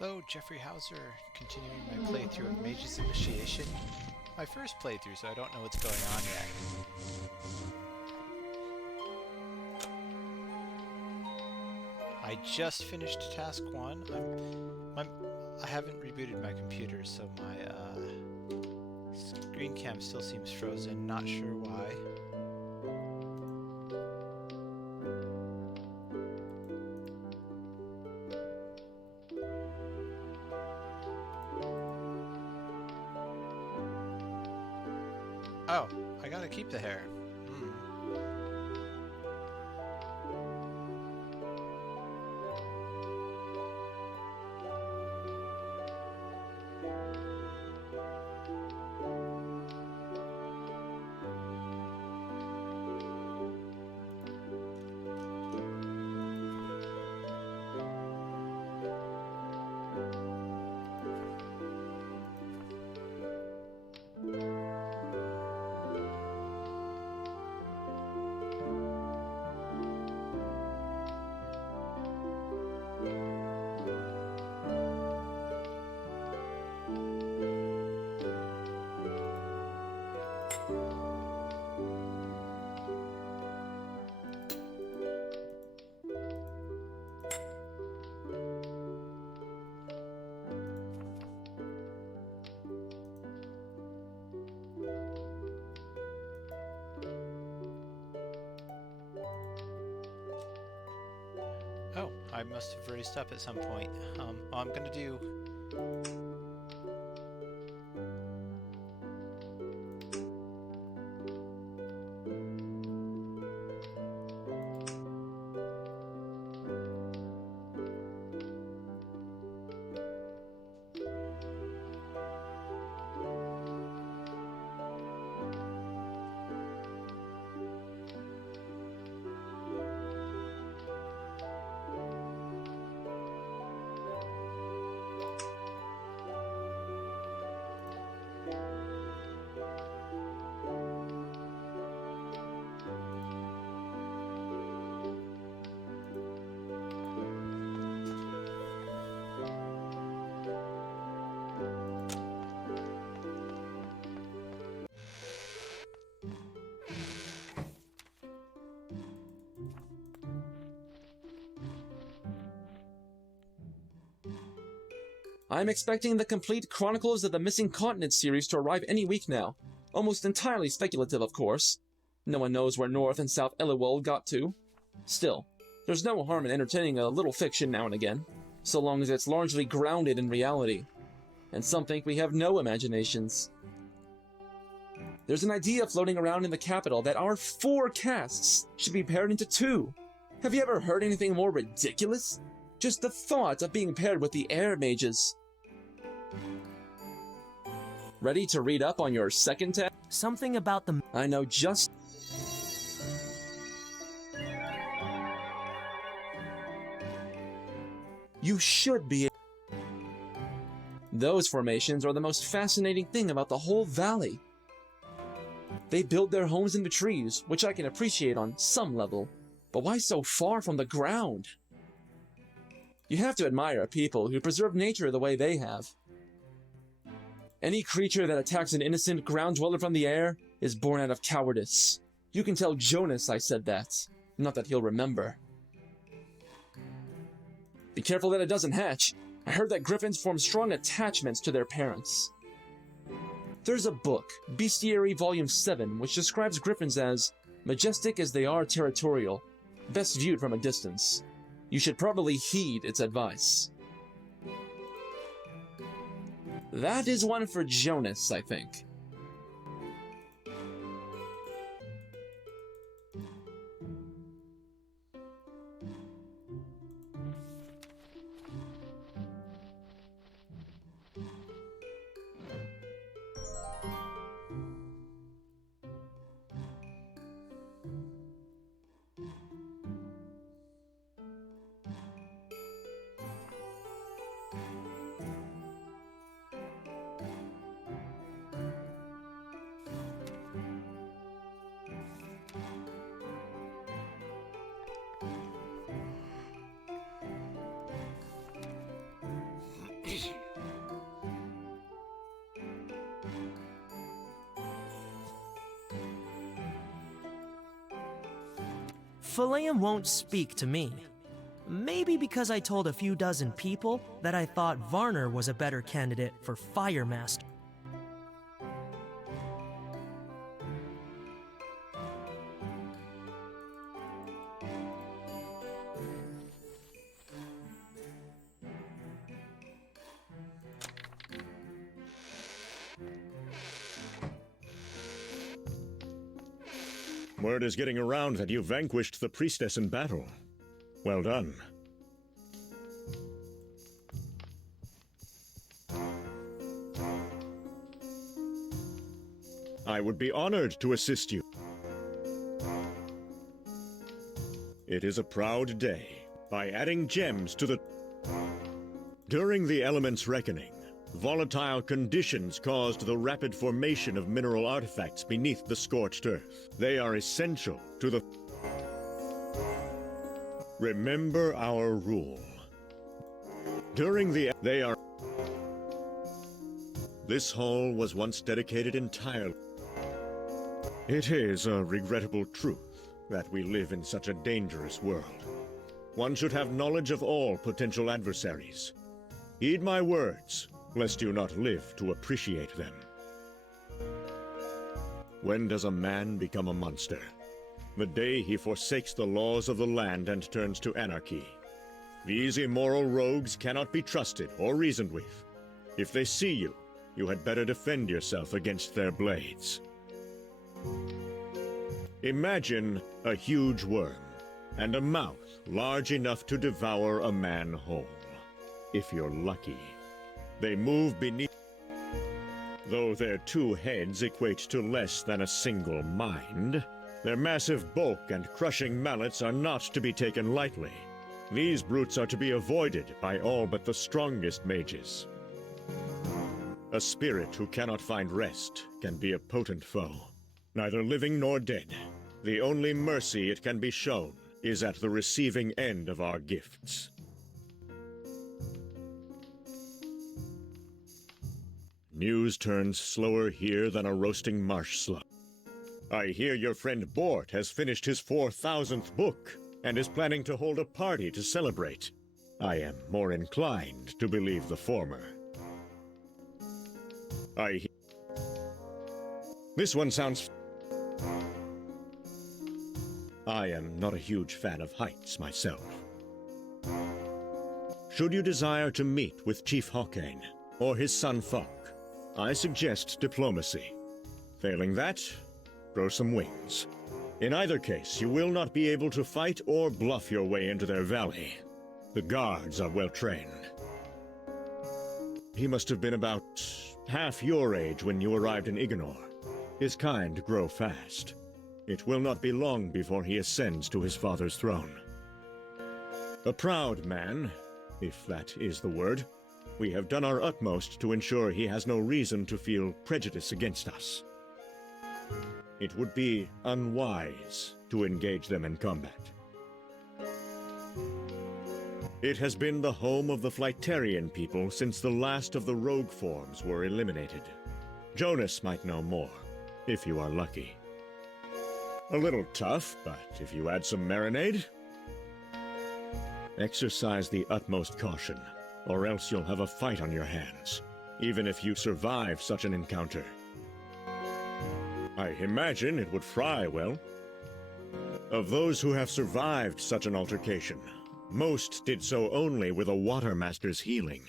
Hello, Jeffrey Hauser, continuing my playthrough of Mage's Initiation. My first playthrough, so I don't know what's going on yet. I just finished task 1. I haven't rebooted my computer, so my screen cam still seems frozen. Not sure why. Oh, I gotta keep the hair. Oh, I must have raised up at some point. Well, I'm gonna do... I'm expecting the complete Chronicles of the Missing Continent series to arrive any week now. Almost entirely speculative, of course. No one knows where North and South Eliwell got to. Still, there's no harm in entertaining a little fiction now and again, so long as it's largely grounded in reality. And some think we have no imaginations. There's an idea floating around in the capital that our 4 casts should be paired into 2. Have you ever heard anything more ridiculous? Just the thought of being paired with the air mages. Ready to read up on your second tab? Something about the... I know just... You should be... Those formations are the most fascinating thing about the whole valley. They build their homes in the trees, which I can appreciate on some level. But why so far from the ground? You have to admire people who preserve nature the way they have. Any creature that attacks an innocent ground dweller from the air is born out of cowardice. You can tell Jonas I said that. Not that he'll remember. Be careful that it doesn't hatch. I heard that griffins form strong attachments to their parents. There's a book, Bestiary Volume 7, which describes griffins as majestic as they are territorial, best viewed from a distance. You should probably heed its advice. That is one for Jonas, I think. Phileum won't speak to me. Maybe because I told a few dozen people that I thought Varner was a better candidate for Fire Master. Word is getting around that you vanquished the priestess in battle. Well done. I would be honored to assist you. It is a proud day. By adding gems to the... During the Elements' Reckoning, volatile conditions caused the rapid formation of mineral artifacts beneath the scorched earth. They are essential to the... Remember our rule. During the... They are... This hall was once dedicated entirely... It is a regrettable truth that we live in such a dangerous world. One should have knowledge of all potential adversaries. Heed my words, lest you not live to appreciate them. When does a man become a monster? The day he forsakes the laws of the land and turns to anarchy. These immoral rogues cannot be trusted or reasoned with. If they see you, you had better defend yourself against their blades. Imagine a huge worm and a mouth large enough to devour a man whole. If you're lucky. They move beneath... Though their two heads equate to less than a single mind, their massive bulk and crushing mallets are not to be taken lightly. These brutes are to be avoided by all but the strongest mages. A spirit who cannot find rest can be a potent foe, neither living nor dead. The only mercy it can be shown is at the receiving end of our gifts. News turns slower here than a roasting marsh slug. I hear your friend Bort has finished his 4,000th book and is planning to hold a party to celebrate. I am more inclined to believe the former. This one sounds... I am not a huge fan of heights myself. Should you desire to meet with Chief Hawkane or his son Falk, I suggest diplomacy. Failing that, grow some wings. In either case, you will not be able to fight or bluff your way into their valley. The guards are well trained. He must have been about half your age when you arrived in Ignor. His kind grow fast. It will not be long before he ascends to his father's throne. A proud man, if that is the word. We have done our utmost to ensure he has no reason to feel prejudice against us. It would be unwise to engage them in combat. It has been the home of the Flightarian people since the last of the rogue forms were eliminated. Jonas might know more, if you are lucky. A little tough, but if you add some marinade... Exercise the utmost caution, or else you'll have a fight on your hands, even if you survive such an encounter. I imagine it would fry well. Of those who have survived such an altercation, most did so only with a Watermaster's healing.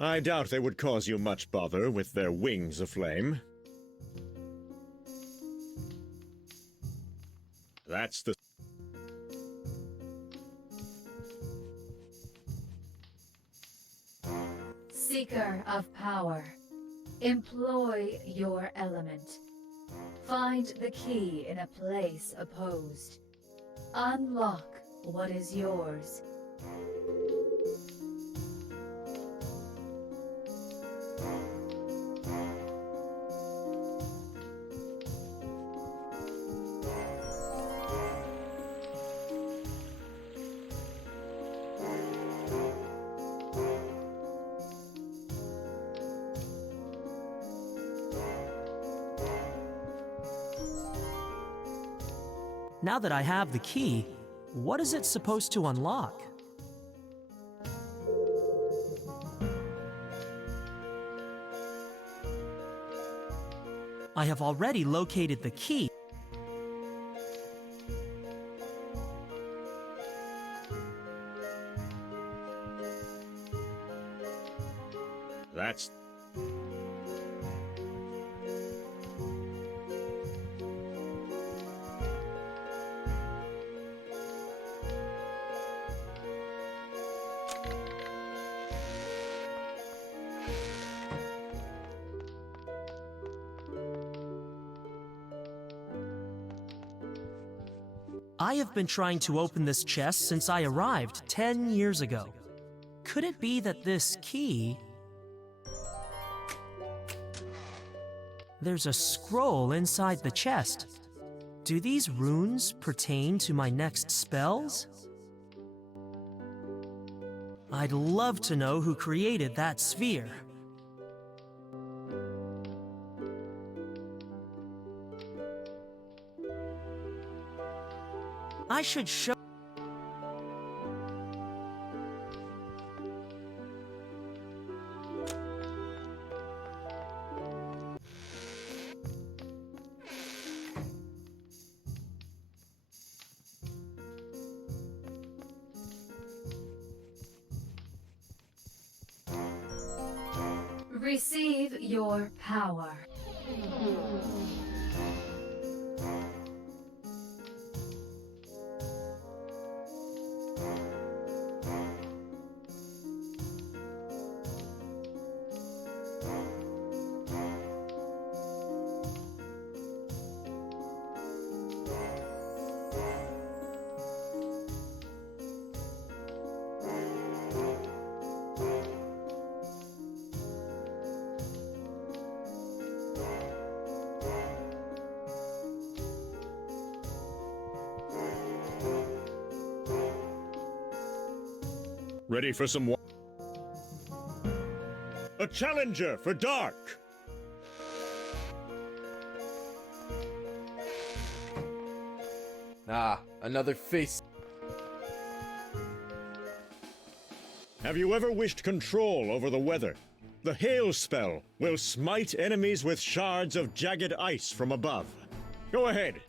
I doubt they would cause you much bother with their wings aflame. That's the... Seeker of power, employ your element. Find the key in a place opposed. Unlock what is yours. Now that I have the key, what is it supposed to unlock? I have already located the key. That's... I have been trying to open this chest since I arrived 10 years ago. Could it be that this key... There's a scroll inside the chest. Do these runes pertain to my next spells? I'd love to know who created that sphere. I should show... Receive your power. Ready for some A challenger for Dark! Ah, another face. Have you ever wished control over the weather? The Hail spell will smite enemies with shards of jagged ice from above. Go ahead.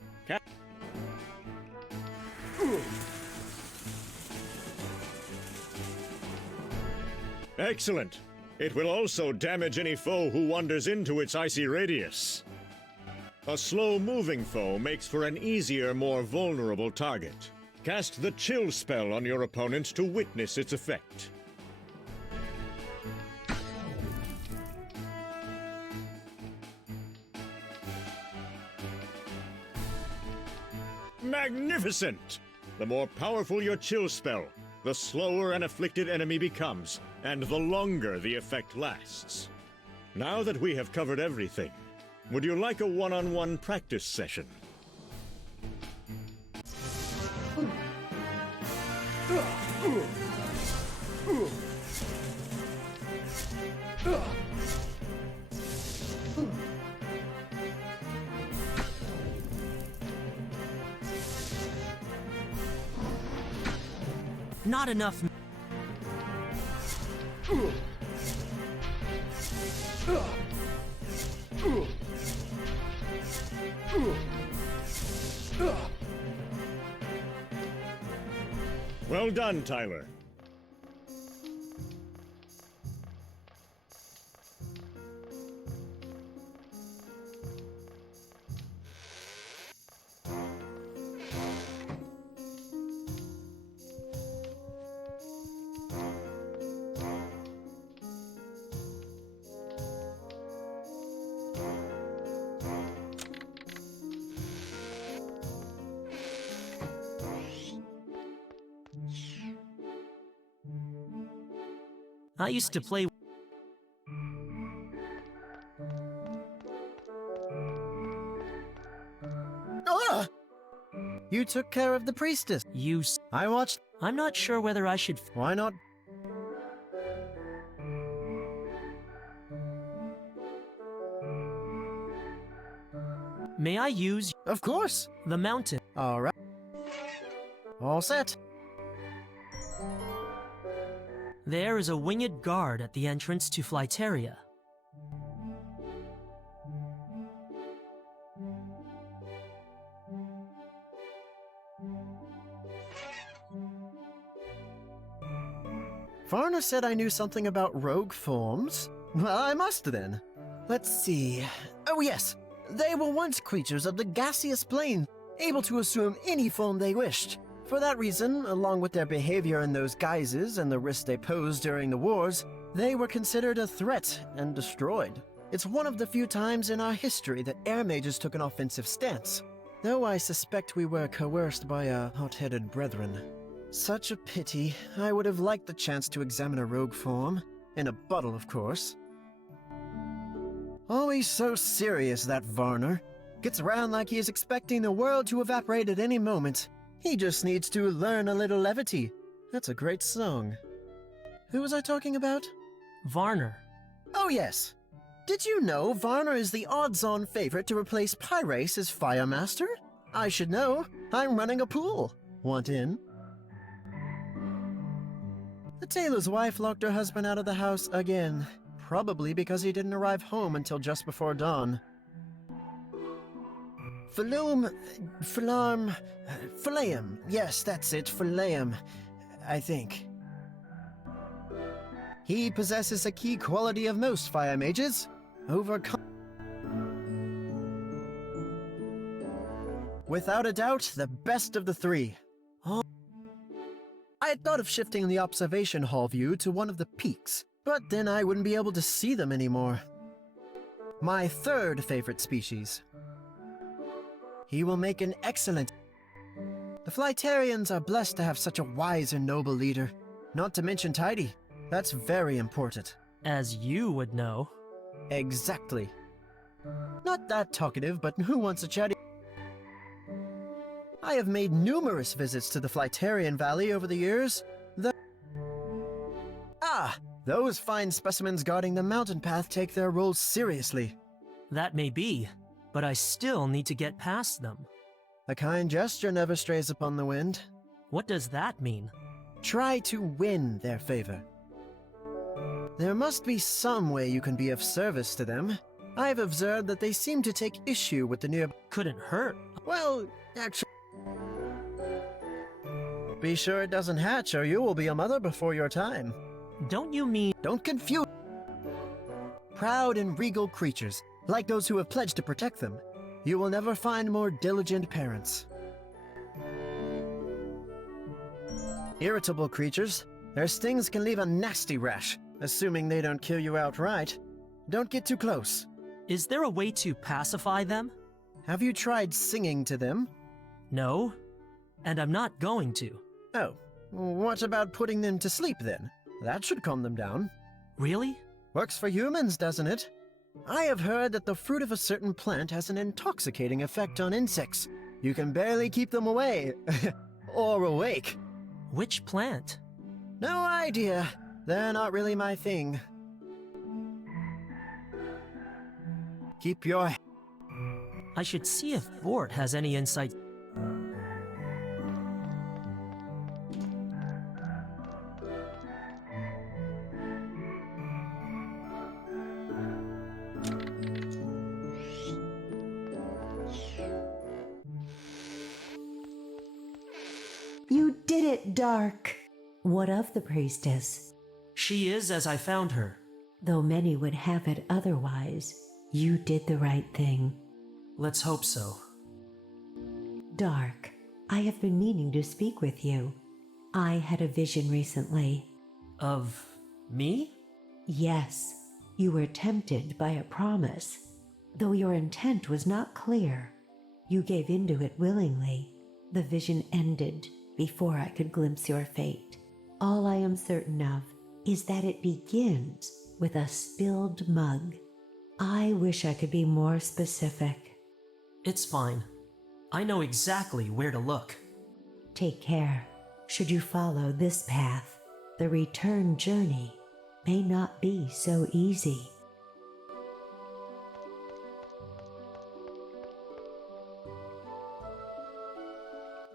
Excellent. It will also damage any foe who wanders into its icy radius. A slow-moving foe makes for an easier, more vulnerable target. Cast the Chill spell on your opponent to witness its effect. Magnificent! The more powerful your Chill spell, the slower an afflicted enemy becomes, and the longer the effect lasts. Now that we have covered everything, would you like a one-on-one practice session? Not enough... Well done, Tyler. I used to play... You took care of the priestess. I watched. I'm not sure whether I should... Why not? May I use Of course. the mountain? All right. All set. There is a winged guard at the entrance to Flyteria. Varner said I knew something about rogue forms. Well, I must then. Let's see. Oh yes, they were once creatures of the gaseous plane, able to assume any form they wished. For that reason, along with their behavior in those guises and the risks they posed during the wars, they were considered a threat and destroyed. It's one of the few times in our history that air mages took an offensive stance, though I suspect we were coerced by our hot-headed brethren. Such a pity. I would have liked the chance to examine a rogue form. In a bottle, of course. Always so serious, that Varner. Gets around like he is expecting the world to evaporate at any moment. He just needs to learn a little levity. That's a great song. Who was I talking about? Varner. Oh yes. Did you know Varner is the odds-on favorite to replace Pyrace as Firemaster? I should know. I'm running a pool. Want in? The tailor's wife locked her husband out of the house again, probably because he didn't arrive home until just before dawn. Phileum, yes, that's it, Phileum, I think. He possesses a key quality of most fire mages, overcome. Without a doubt, the best of the three. I had thought of shifting the observation hall view to one of the peaks, but then I wouldn't be able to see them anymore. My third favorite species. He will make an excellent... The Flyterians are blessed to have such a wise and noble leader, not to mention tidy. That's very important. As you would know. Exactly. Not that talkative, but who wants a chatty... I have made numerous visits to the Flyterian Valley over the years. Those fine specimens guarding the mountain path take their roles seriously. That may be, but I still need to get past them. A kind gesture never strays upon the wind. What does that mean? Try to win their favor. There must be some way you can be of service to them. I've observed that they seem to take issue with the nearby... Couldn't hurt. Well, actually... Be sure it doesn't hatch, or you will be a mother before your time. Don't you mean... Don't confuse... Proud and regal creatures, like those who have pledged to protect them. You will never find more diligent parents. Irritable creatures. Their stings can leave a nasty rash, assuming they don't kill you outright. Don't get too close. Is there a way to pacify them? Have you tried singing to them? No, and I'm not going to. Oh, what about putting them to sleep then? That should calm them down. Really? Works for humans, doesn't it? I have heard that the fruit of a certain plant has an intoxicating effect on insects. You can barely keep them away. Or awake. Which plant? No idea. They're not really my thing. Keep your... I should see if Bort has any insight. You did it, Dark. What of the priestess? She is as I found her. Though many would have it otherwise, you did the right thing. Let's hope so. Dark, I have been meaning to speak with you. I had a vision recently. Of me? Yes, you were tempted by a promise. Though your intent was not clear, you gave into it willingly. The vision ended before I could glimpse your fate. All I am certain of is that it begins with a spilled mug. I wish I could be more specific. It's fine. I know exactly where to look. Take care. Should you follow this path, the return journey may not be so easy.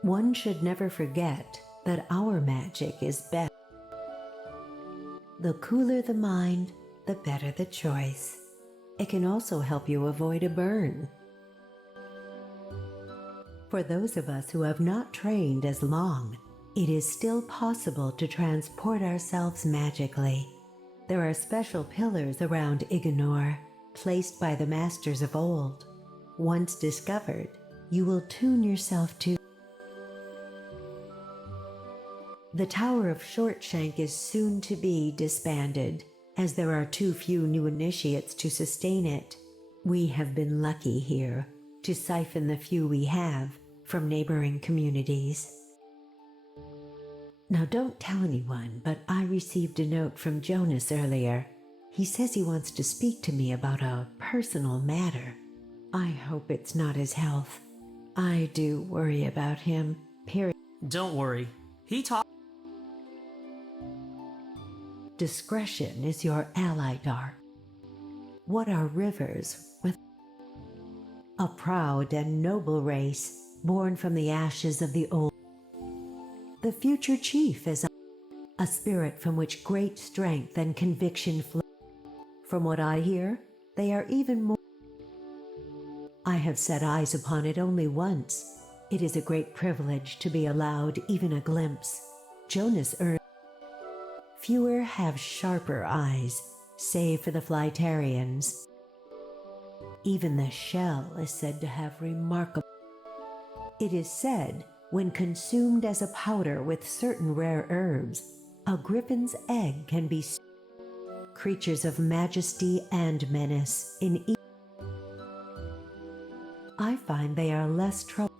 One should never forget that our magic is best. The cooler the mind, the better the choice. It can also help you avoid a burn. For those of us who have not trained as long, it is still possible to transport ourselves magically. There are special pillars around Ignore, placed by the masters of old. Once discovered, you will tune yourself to. The Tower of Shortshank is soon to be disbanded, as there are too few new initiates to sustain it. We have been lucky here to siphon the few we have from neighboring communities. Now don't tell anyone, but I received a note from Jonas earlier. He says he wants to speak to me about a personal matter. I hope it's not his health. I do worry about him, period. Don't worry. He talked. Discretion is your ally, Dark. What are rivers with a proud and noble race born from the ashes of the old? The future chief is a spirit from which great strength and conviction flow. From what I hear, they are even more. I have set eyes upon it only once. It is a great privilege to be allowed even a glimpse. Jonas earned. Fewer have sharper eyes, save for the Flytarians. Even the shell is said to have remarkable. It is said, when consumed as a powder with certain rare herbs, a griffin's egg can be creatures of majesty and menace in each. I find they are less trouble.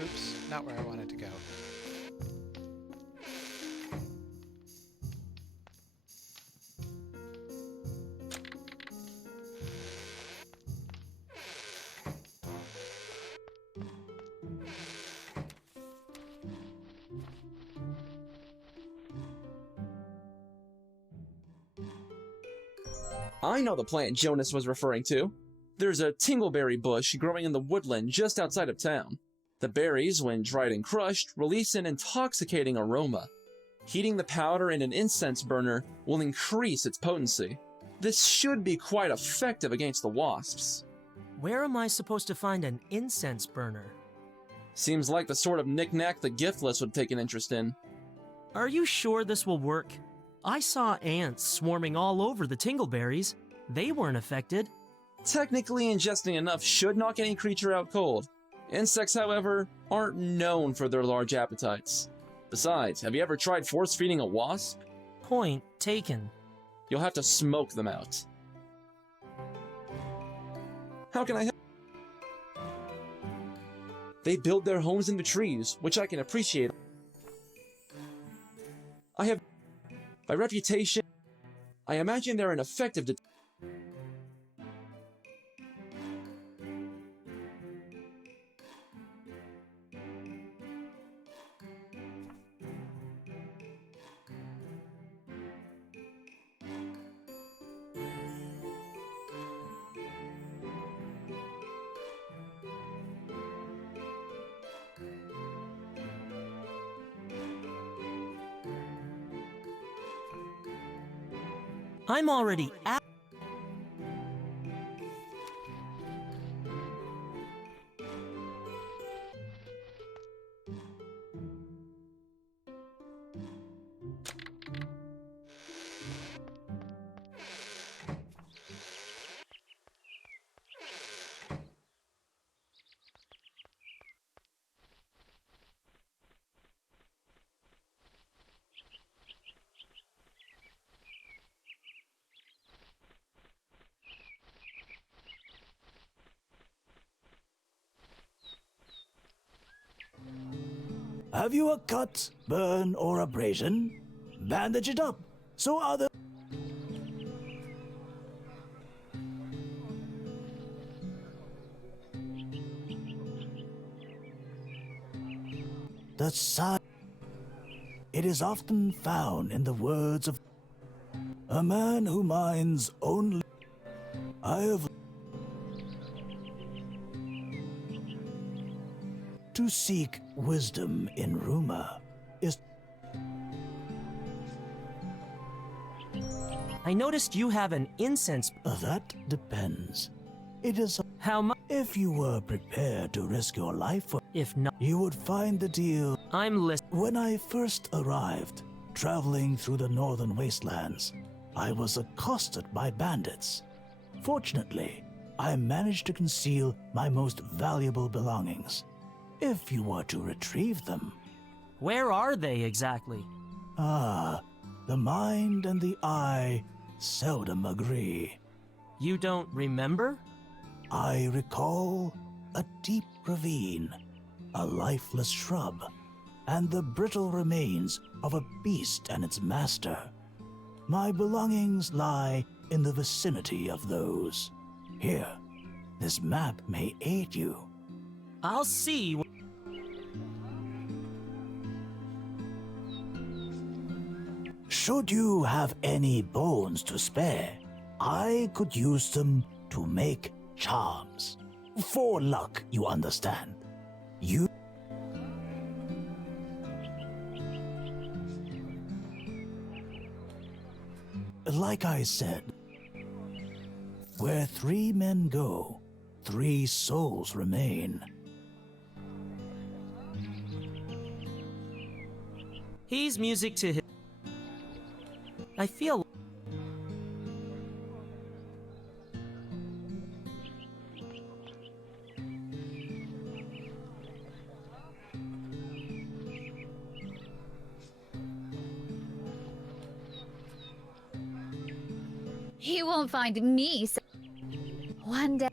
Oops, not where I wanted to go. I know the plant Jonas was referring to. There's a tingleberry bush growing in the woodland just outside of town. The berries, when dried and crushed, release an intoxicating aroma. Heating the powder in an incense burner will increase its potency. This should be quite effective against the wasps. Where am I supposed to find an incense burner? Seems like the sort of knick-knack the giftless would take an interest in. Are you sure this will work? I saw ants swarming all over the tingleberries. They weren't affected. Technically, ingesting enough should knock any creature out cold. Insects, however, aren't known for their large appetites. Besides, have you ever tried force-feeding a wasp? Point taken. You'll have to smoke them out. How can I help? They build their homes in the trees, which I can appreciate. I have... By reputation, I imagine they're an effective I'm already at. Have you a cut, burn, or abrasion? Bandage it up, so other... The sign. It is often found in the words of a man who minds only. I have to seek wisdom in rumor is. I noticed you have an incense. That depends. It is How much? if you were prepared to risk your life for. If not, You would find the deal. I'm listening. When I first arrived, traveling through the northern wastelands, I was accosted by bandits. Fortunately, I managed to conceal my most valuable belongings. If you were to retrieve them. Where are they exactly? The mind and the eye seldom agree. You don't remember? I recall a deep ravine, a lifeless shrub, and the brittle remains of a beast and its master. My belongings lie in the vicinity of those. Here, this map may aid you. I'll see. Should you have any bones to spare, I could use them to make charms. For luck, you understand. You... Like I said, where 3 men go, 3 souls remain. He's music to his. I feel. He won't find me. One day,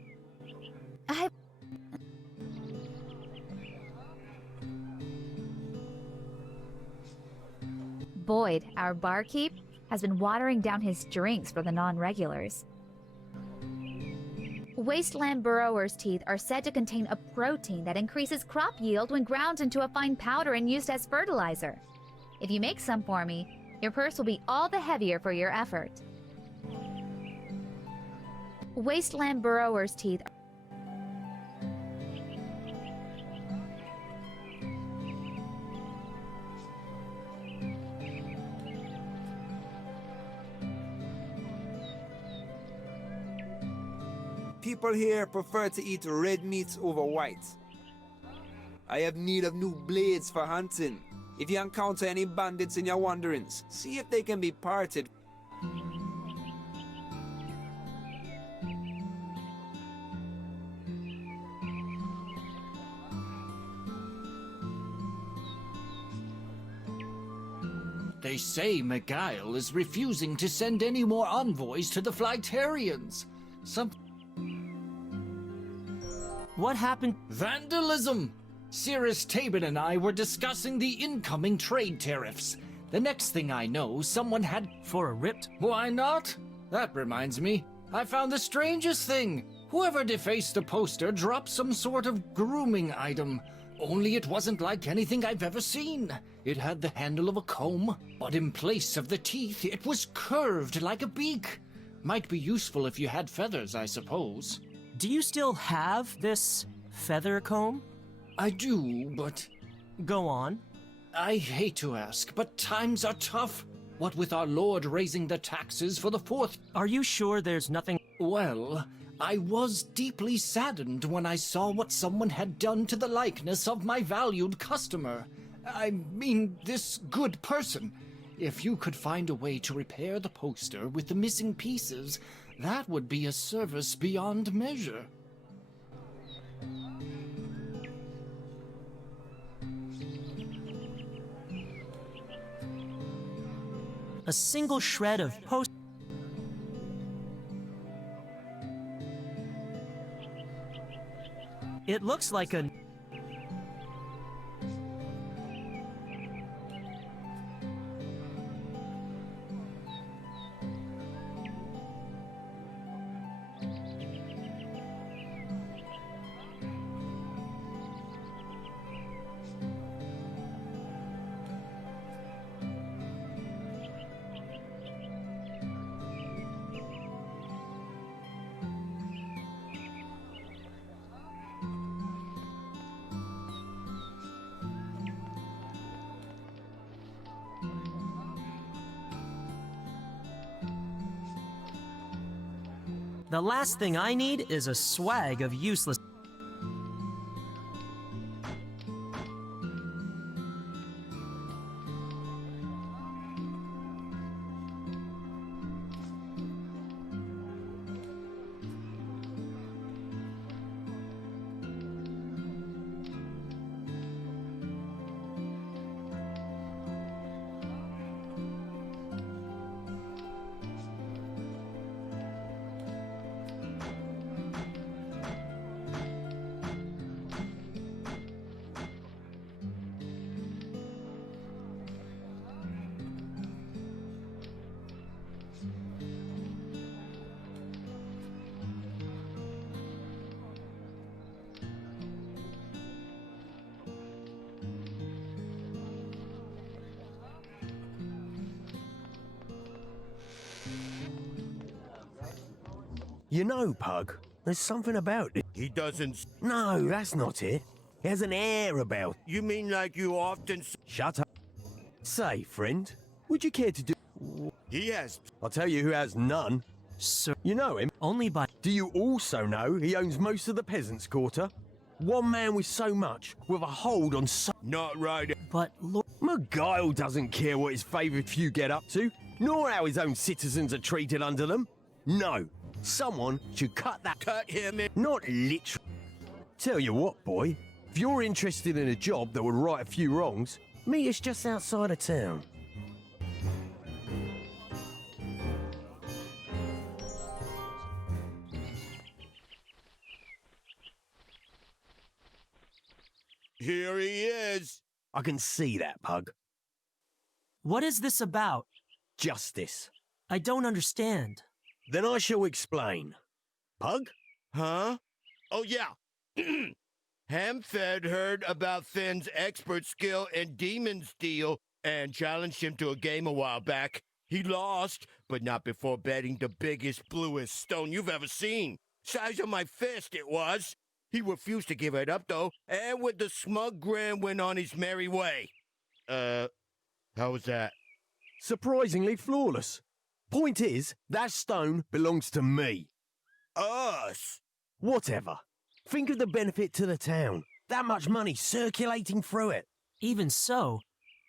Boyd, our barkeep, has been watering down his drinks for the non-regulars. Wasteland burrower's teeth are said to contain a protein that increases crop yield when ground into a fine powder and used as fertilizer. If you make some for me, your purse will be all the heavier for your effort. Wasteland burrower's teeth. People here prefer to eat red meat over white. I have need of new blades for hunting. If you encounter any bandits in your wanderings, see if they can be parted. They say Miguel is refusing to send any more envoys to the Flightarians. What happened? Vandalism! Cirrus Tabin and I were discussing the incoming trade tariffs. The next thing I know, someone had... For a ripped? Why not? That reminds me. I found the strangest thing. Whoever defaced the poster dropped some sort of grooming item. Only it wasn't like anything I've ever seen. It had the handle of a comb, but in place of the teeth, it was curved like a beak. Might be useful if you had feathers, I suppose. Do you still have this feather comb? I do, but... Go on. I hate to ask, but times are tough. What with our lord raising the taxes for the 4th... Are you sure there's nothing... Well, I was deeply saddened when I saw what someone had done to the likeness of my valued customer. I mean, this good person. If you could find a way to repair the poster with the missing pieces, that would be a service beyond measure. A single shred of post... It looks like a... The last thing I need is a swag of useless. You know, Pug, there's something about it. He doesn't. No, that's not it. He has an air about. You mean like you often. Shut up. Say, friend, would you care to do. He has. I'll tell you who has none. Sir. You know him? Only by. Do you also know he owns most of the peasants' quarter? One man with so much, with a hold on so. Not right. But Lord. Beguile doesn't care what his favoured few get up to, nor how his own citizens are treated under them. No. Someone should cut that. Cut him in. Not literally. Tell you what, boy. If you're interested in a job that would right a few wrongs, meet us just outside of town. Here he is. I can see that, Pug. What is this about? Justice. I don't understand. Then I shall explain. Pug? Huh? Oh, yeah. Hamfed heard about Finn's expert skill in demon steel and challenged him to a game a while back. He lost, but not before betting the biggest, bluest stone you've ever seen. Size of my fist, it was. He refused to give it up, though, and with the smug grin went on his merry way. How was that? Surprisingly flawless. Point is, that stone belongs to me. Us? Whatever. Think of the benefit to the town. That much money circulating through it. Even so,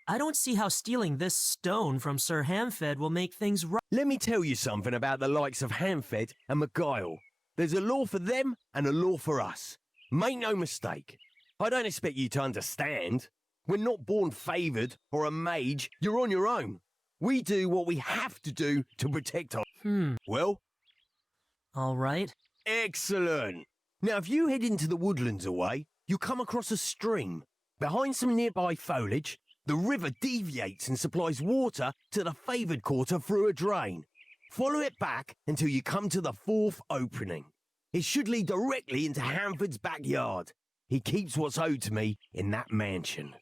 I don't see how stealing this stone from Sir Hamfed will make things right. Let me tell you something about the likes of Hamfed and Beguile. There's a law for them and a law for us. Make no mistake. I don't expect you to understand. We're not born favoured or a mage. You're on your own. We do what we have to do to protect our... Well? All right. Excellent. Now, if you head into the woodlands away, you'll come across a stream. Behind some nearby foliage, the river deviates and supplies water to the favoured quarter through a drain. Follow it back until you come to the fourth opening. It should lead directly into Hamford's backyard. He keeps what's owed to me in that mansion.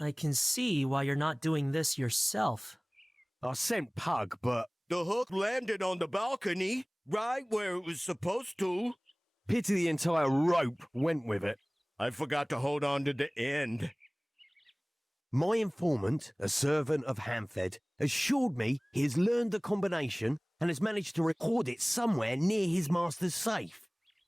I can see why you're not doing this yourself. I sent Pug, but... The hook landed on the balcony, right where it was supposed to. Pity the entire rope went with it. I forgot to hold on to the end. My informant, a servant of Hamfed, assured me he has learned the combination and has managed to record it somewhere near his master's safe.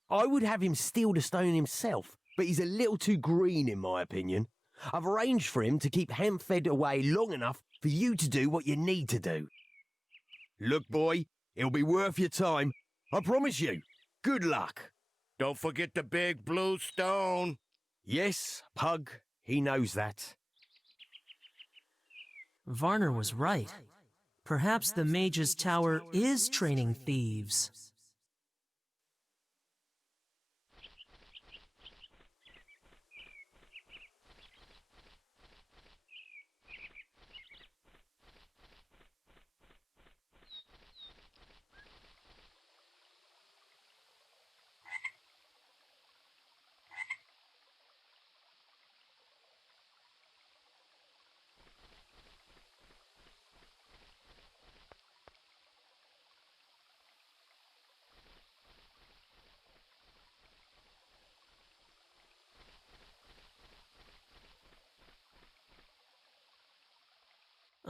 I would have him steal the stone himself, but he's a little too green in my opinion. I've arranged for him to keep Hamfed away long enough for you to do what you need to do. Look, boy, it'll be worth your time. I promise you. Good luck. Don't forget the big blue stone. Yes, Pug, he knows that. Varner was right. Perhaps the Mage's Tower is training thieves.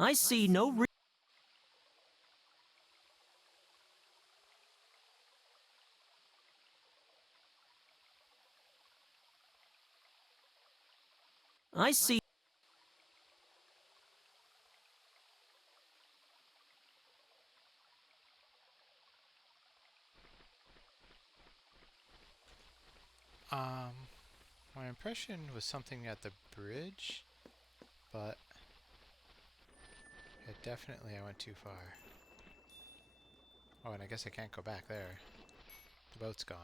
I see no I see. My impression was something at the bridge, but definitely I went too far. Oh, and I guess I can't go back there. The boat's gone.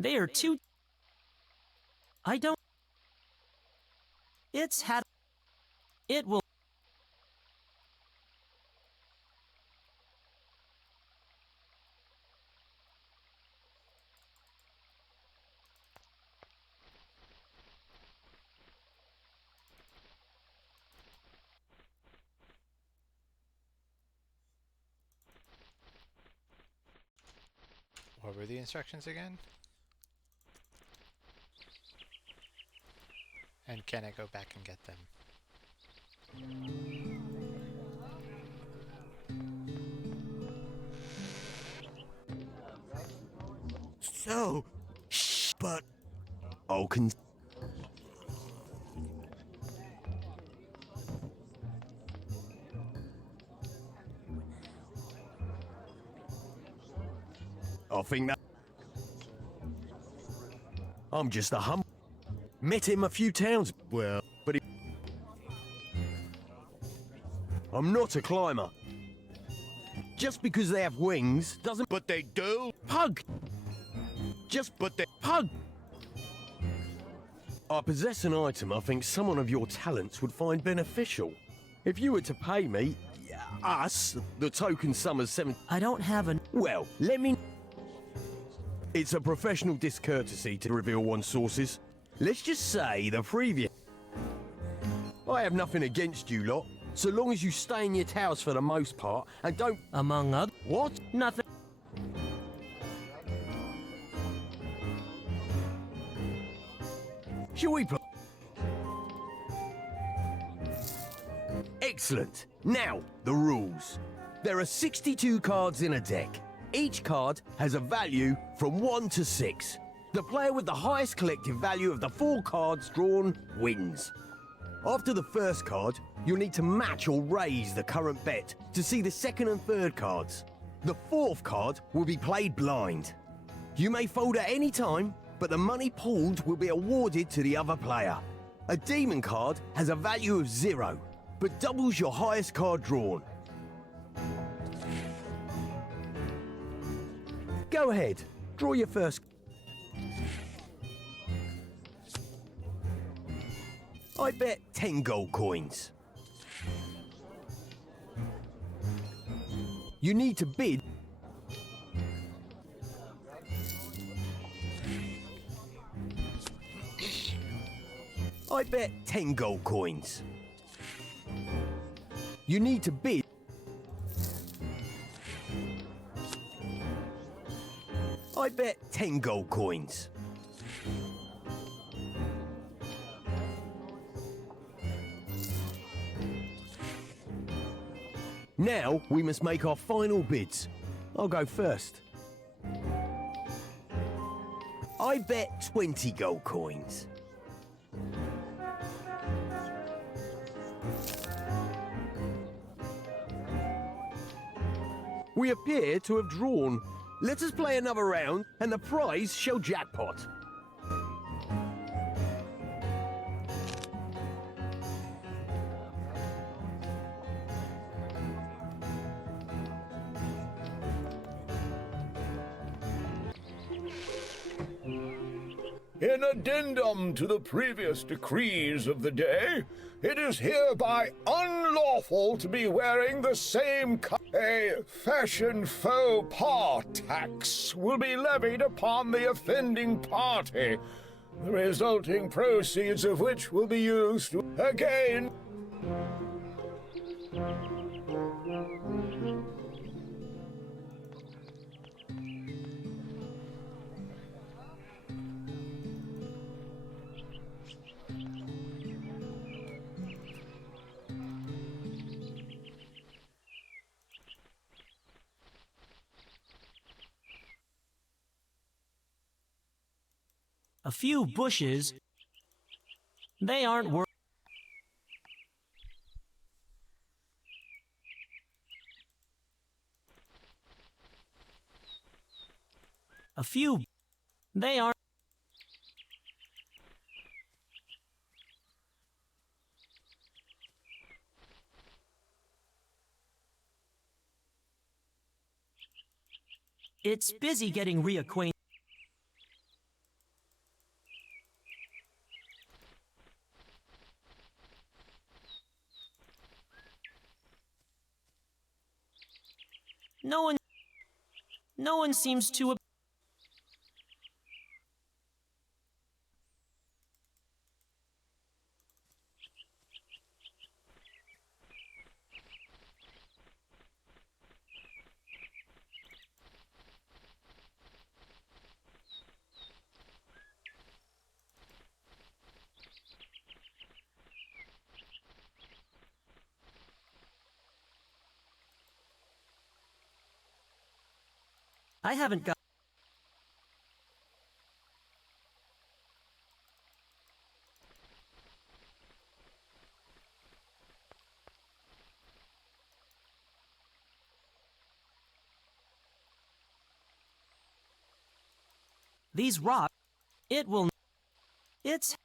They are too. I don't. It's had. It will. What were the instructions again? And can I go back and get them? So, but oh, can. I think that I'm just a met him a few towns. Well, but I'm not a climber. Just because they have wings doesn't. But they do. Pug. But they pug. I possess an item I think someone of your talents would find beneficial. If you were to pay me, us, the token sum of 7. I don't have an. Well, let me. It's a professional discourtesy to reveal one's sources. Let's just say the previous. I have nothing against you lot, so long as you stay in your towers for the most part and don't. Among other. What? Nothing. Shall we play? Excellent. Now, the rules. There are 62 cards in a deck. Each card has a value from 1 to 6. The player with the highest collective value of the 4 cards drawn wins. After the first card, you'll need to match or raise the current bet to see the second and third cards. The fourth card will be played blind. You may fold at any time, but the money pulled will be awarded to the other player. A demon card has a value of 0, but doubles your highest card drawn. Go ahead, draw your first. I bet 10 gold coins. You need to bid. I bet 10 gold coins. You need to bid. I bet 10 gold coins. Now we must make our final bids. I'll go first. I bet 20 gold coins. We appear to have drawn. Let us play another round, and the prize shall jackpot. In addendum to the previous decrees of the day, it is hereby unlawful to be wearing the same A fashion faux pas tax will be levied upon the offending party, the resulting proceeds of which will be used to again. A few bushes. They aren't worth. A few. They aren't. It's busy getting reacquainted. No one seems to. I haven't got. These rocks. It will. It's.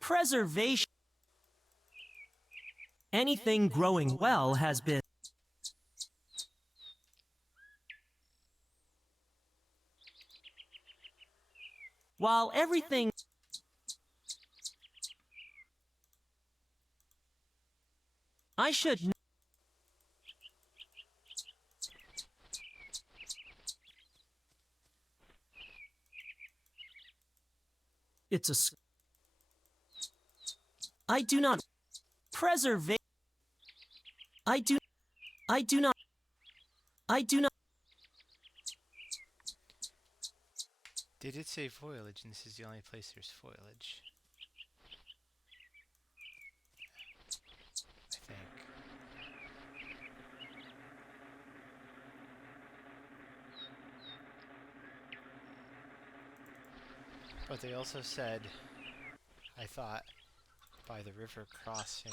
Preservation. Anything growing well has been. While everything. I should. It's a. I do not. Preservation. I do not. I do not. They did say foliage, and this is the only place there's foliage. I think. But they also said, I thought, by the river crossing.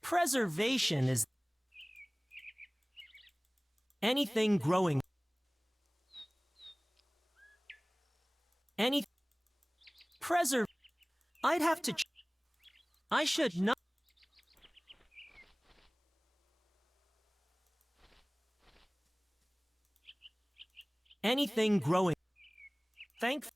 Preservation is anything growing. Any preserve. I'd have to. I should not. Anything growing. Thank.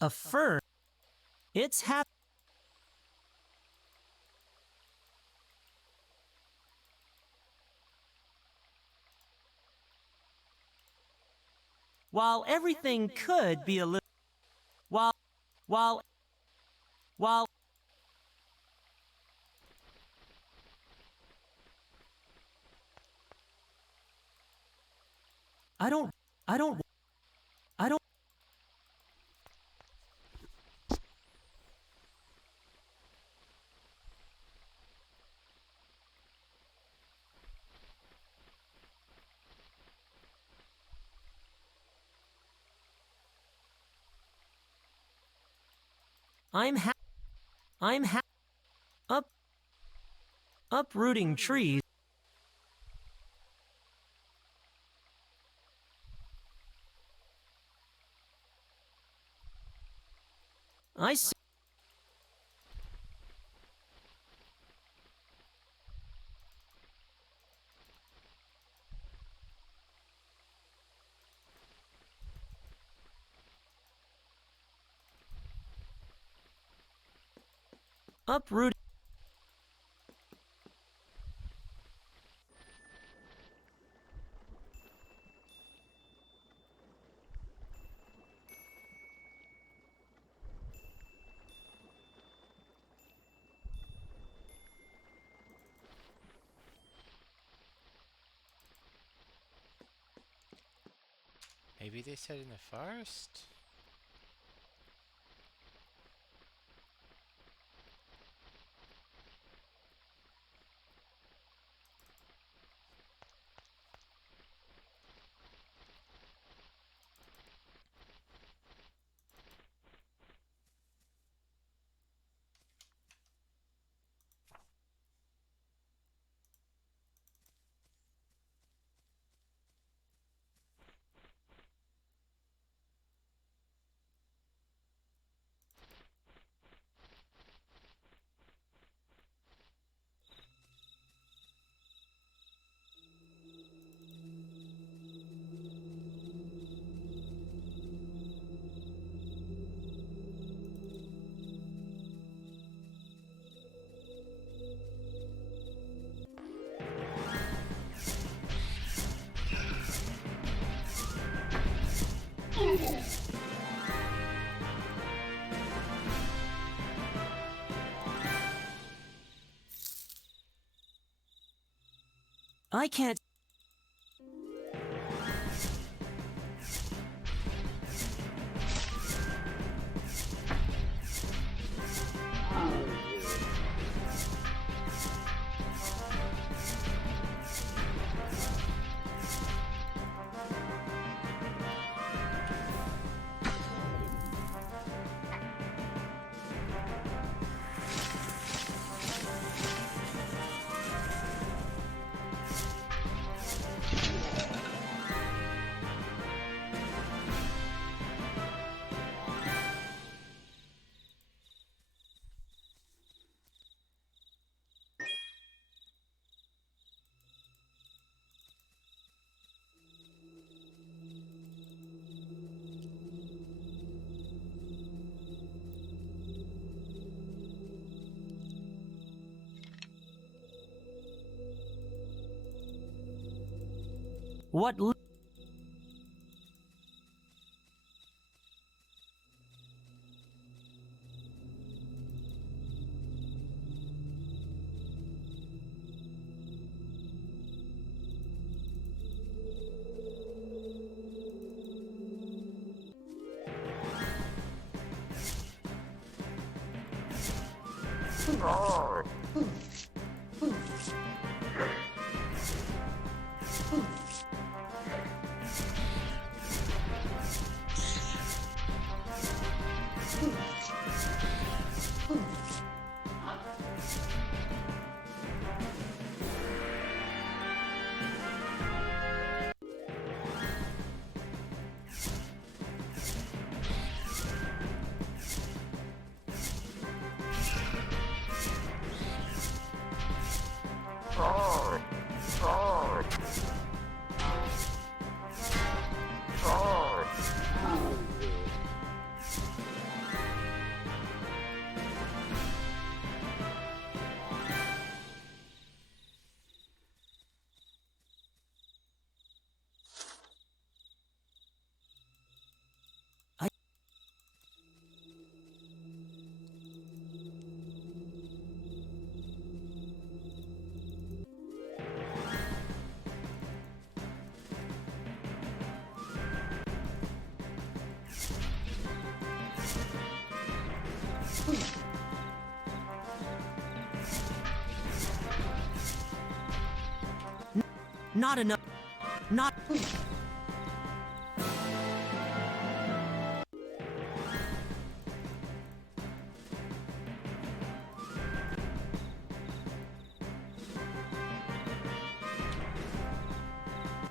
A fern? It's While everything could be a little... While... I don't... uprooting trees. I see. Uproot. Maybe they said in the forest? I can't... What... Not enough. Not.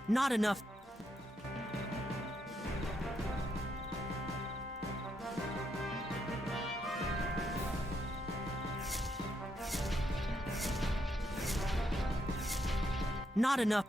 Not enough. Not enough.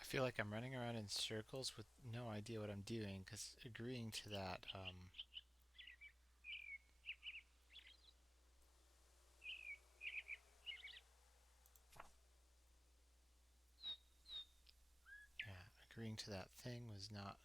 I feel like I'm running around in circles with no idea what I'm doing, because agreeing to that, yeah, agreeing to that thing was not...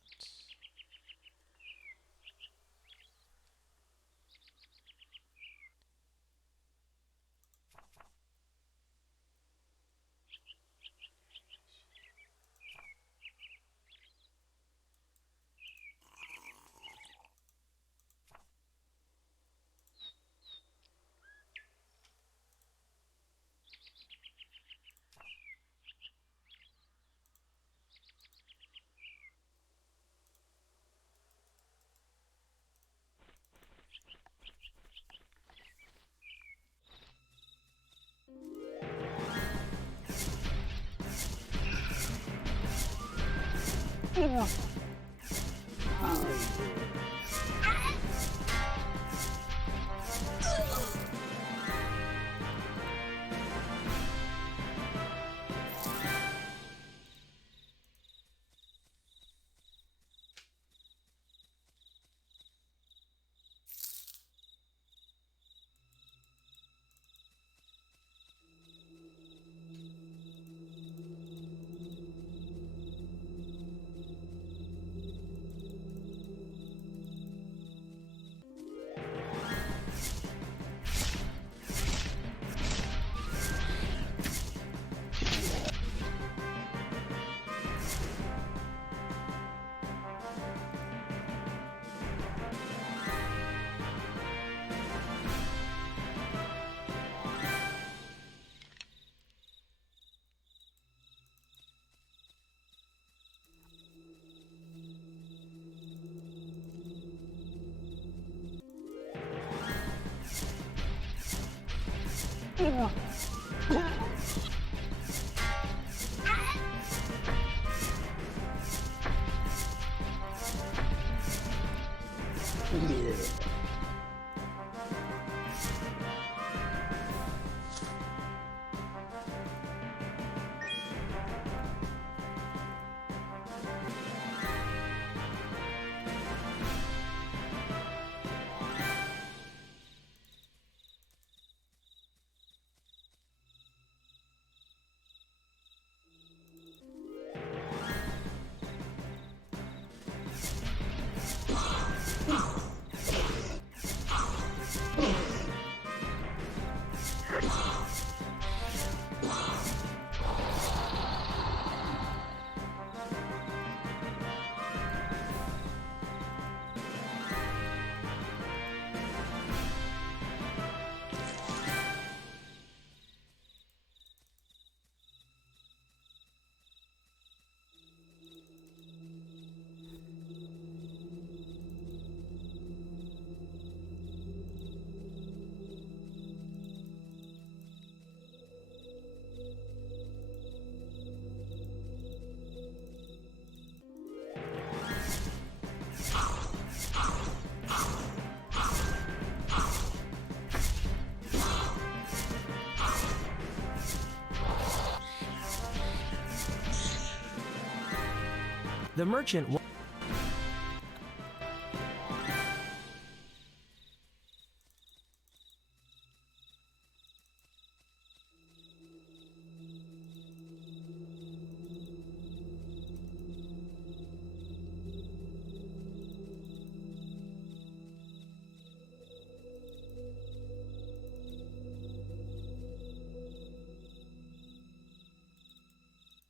The merchant.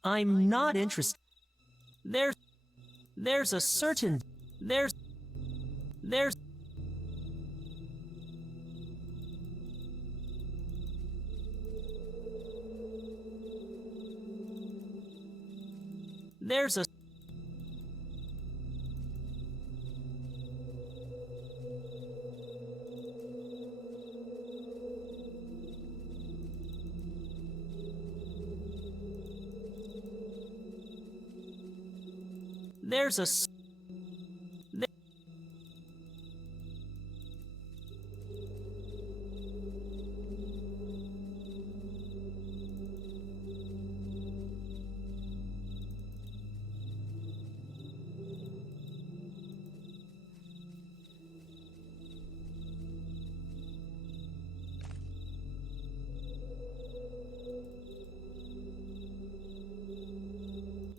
I'm not interested. There's a certain there's a there's a s-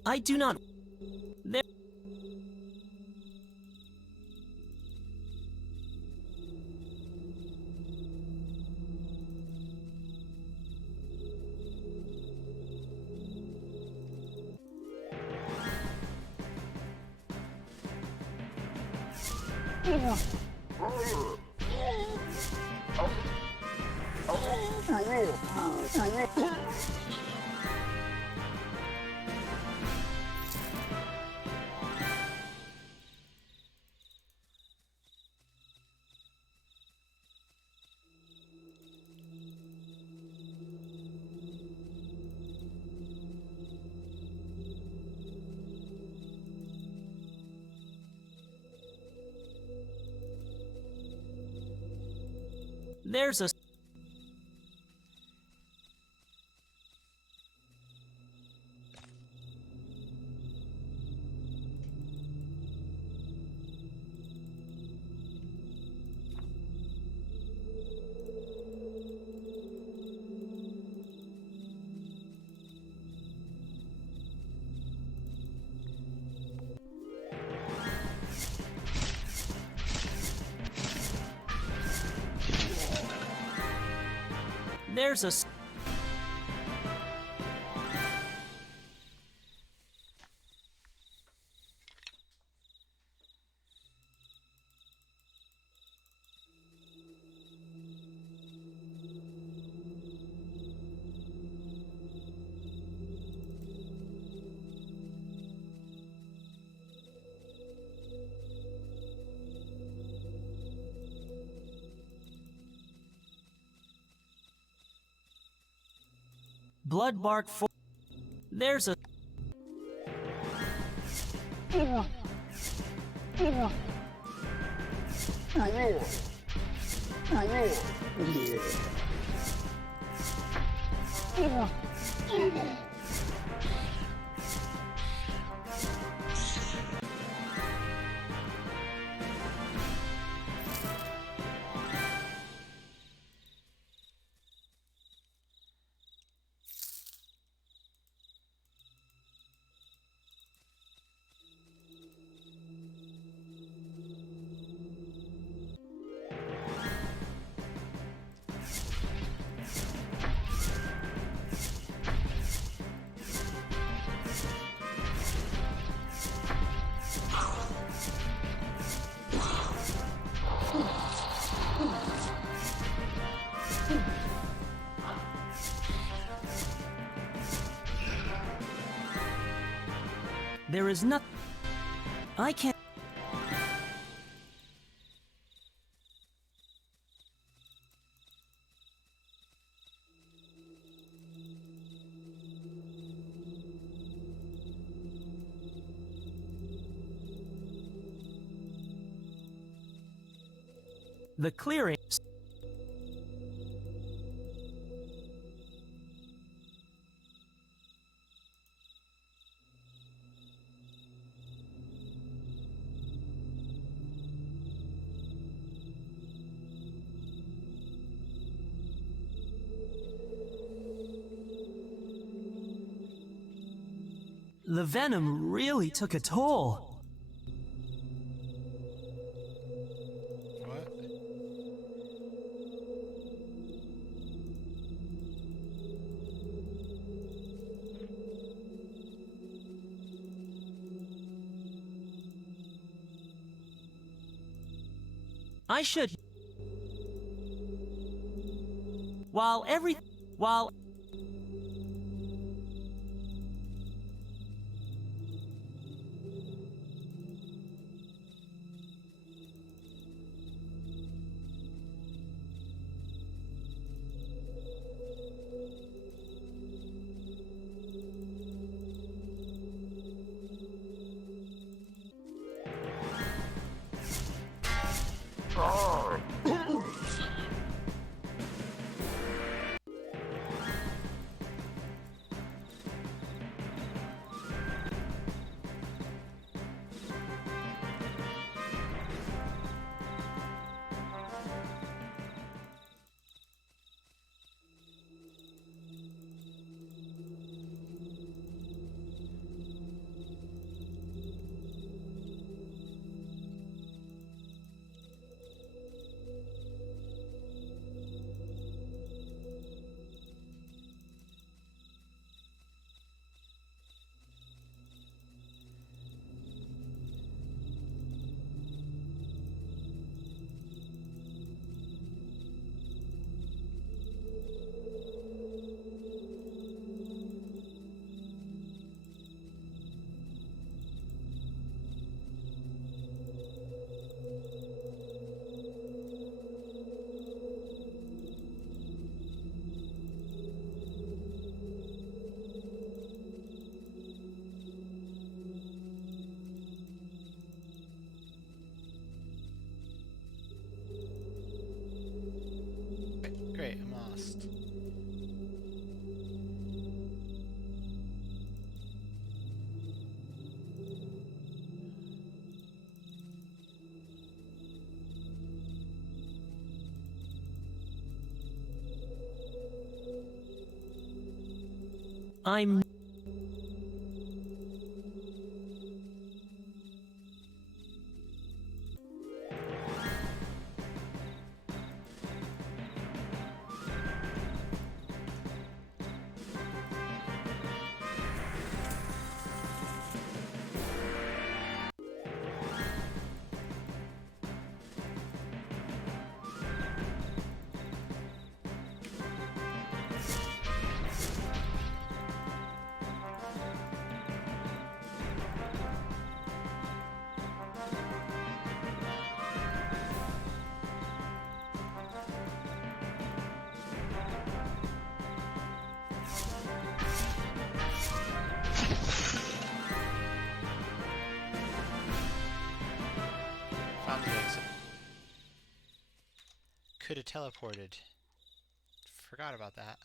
I do not there there's a there's a s- blood bark for there's a there is nothing I can't the clearing The venom really took a toll. What? I should. While every. While. Great, I'm lost. I'm. Found the exit. Could have teleported. Forgot about that.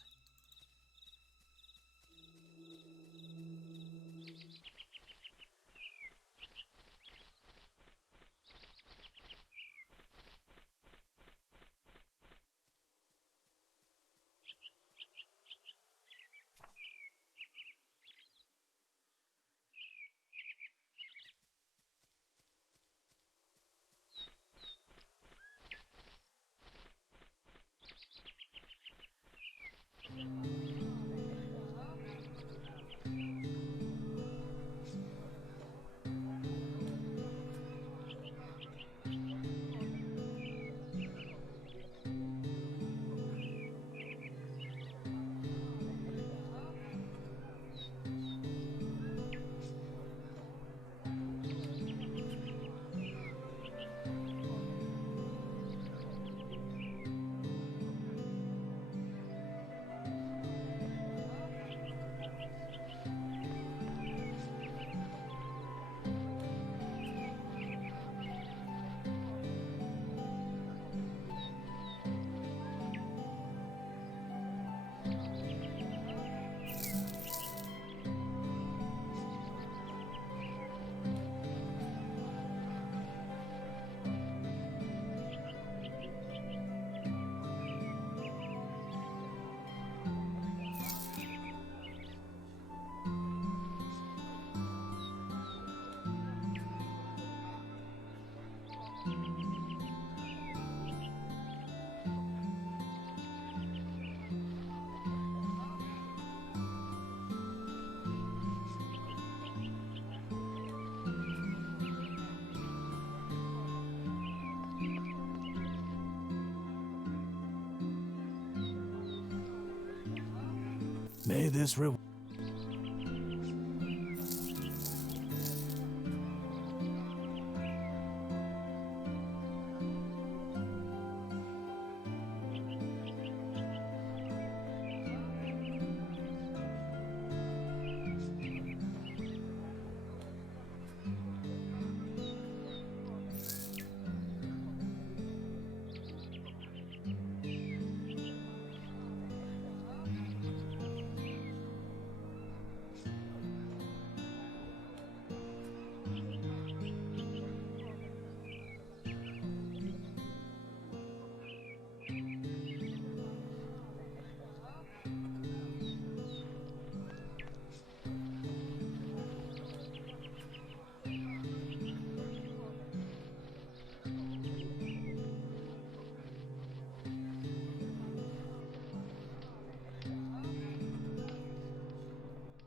May this reward.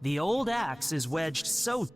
The old axe is wedged so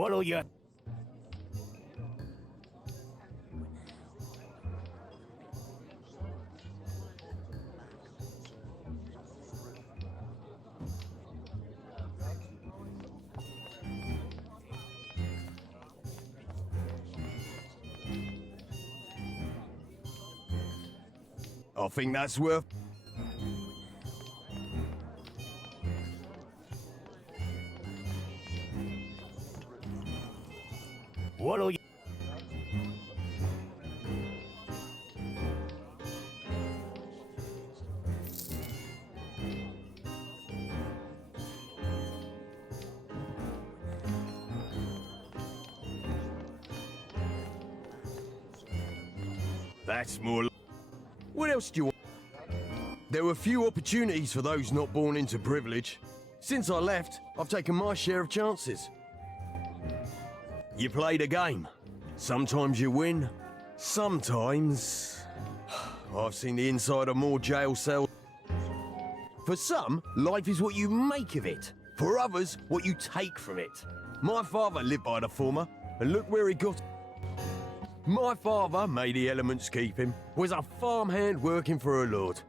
What'll you... I think that's worth... What'll you... That's more... What else do you want? There were few opportunities for those not born into privilege. Since I left, I've taken my share of chances. You played a game. Sometimes you win, sometimes... I've seen the inside of more jail cells. For some, life is what you make of it. For others, what you take from it. My father lived by the former, and look where he got. My father, may the elements keep him, was a farmhand working for a lord.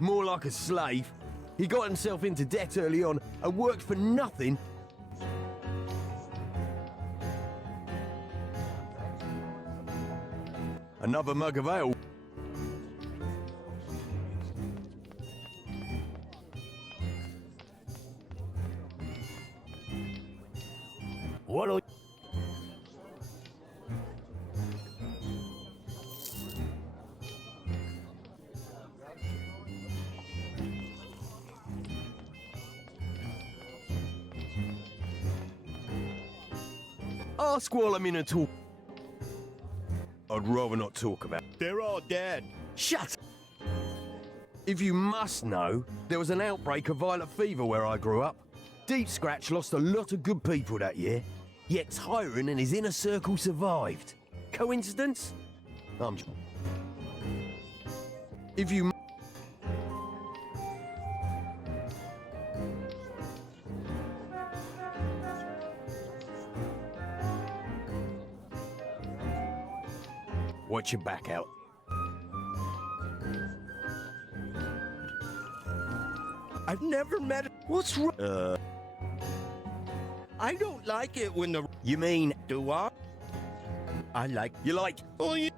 More like a slave. He got himself into debt early on and worked for nothing. Another mug of ale. What'll... Ask while I'm in a talk. I'd rather not talk about. They're all dead. Shut. If you must know, there was an outbreak of violet fever where I grew up. Deep Scratch lost a lot of good people that year, yet Tyron and his inner circle survived. Coincidence? If you... Watch your back out. I've never met. What's wrong? I don't like it when the. You mean... Do I? I like. You like... Oh, yeah.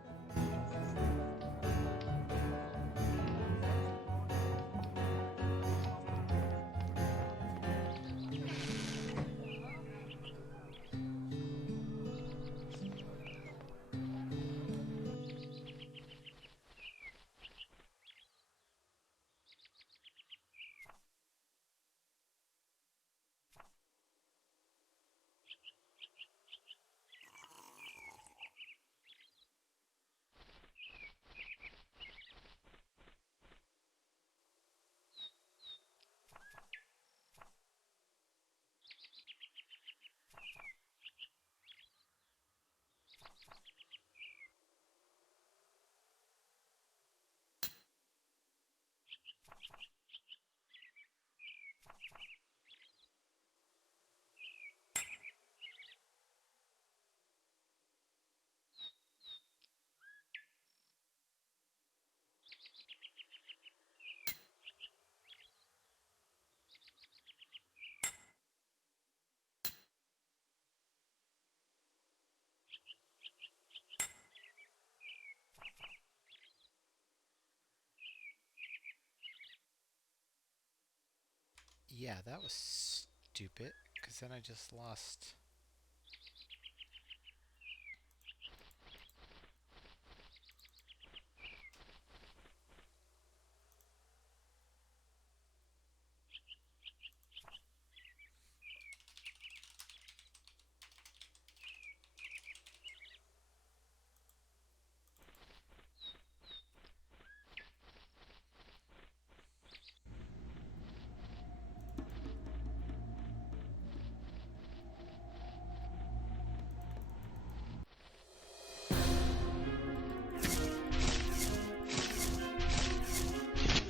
Yeah, that was stupid, because then I just lost...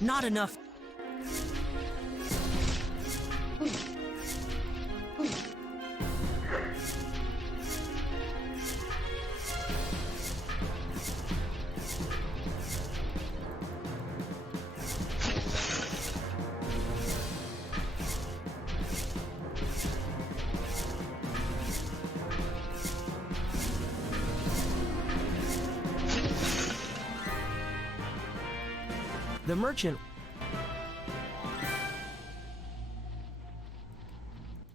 Not enough. The merchant.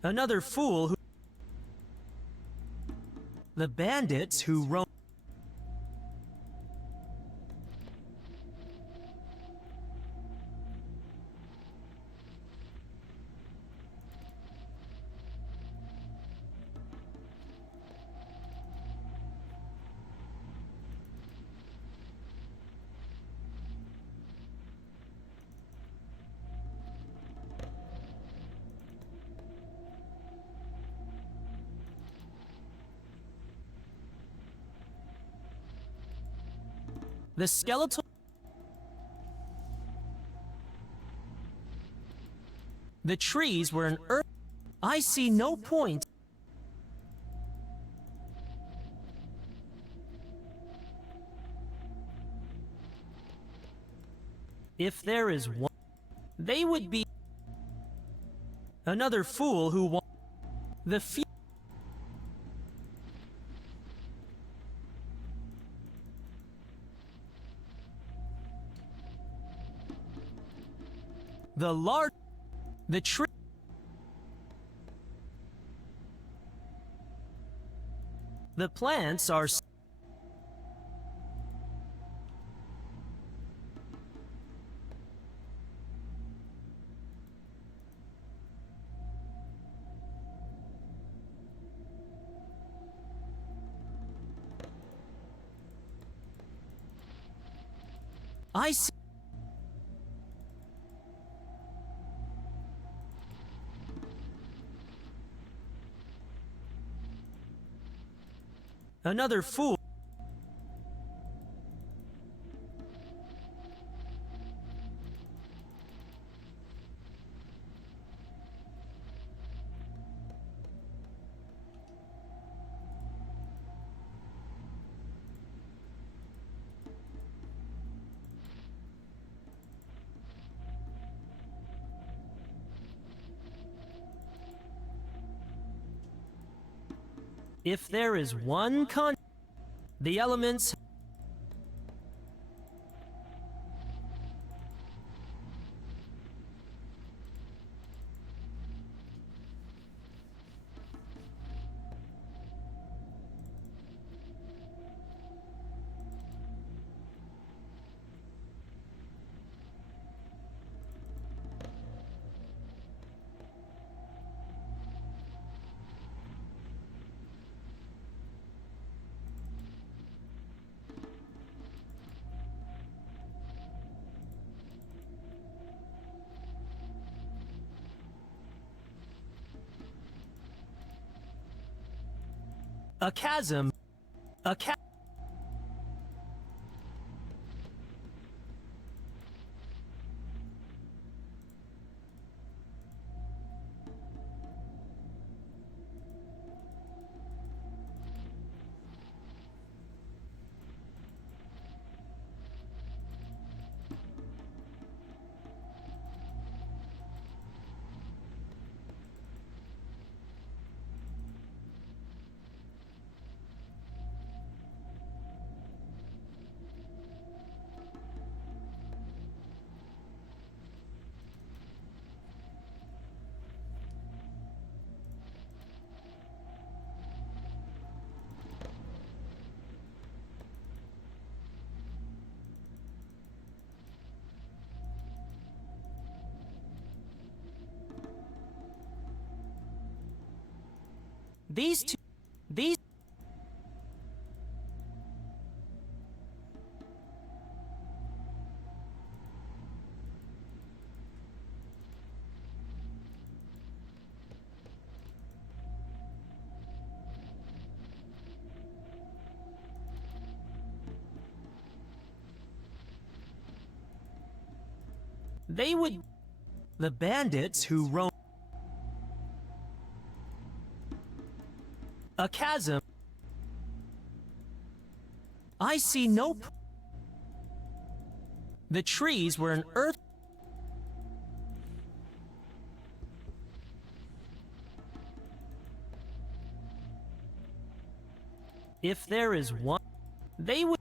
Another fool who. The bandits who roam. The skeletal. The trees were an earth. I see no point. If there is one, they would be another fool who wants the few. The large, the tree. The plants are. I see. Another fool. If there is one the elements. A chasm. A chasm. These they would the bandits who roam a chasm. I see no the trees were an earth. If there is one, they would.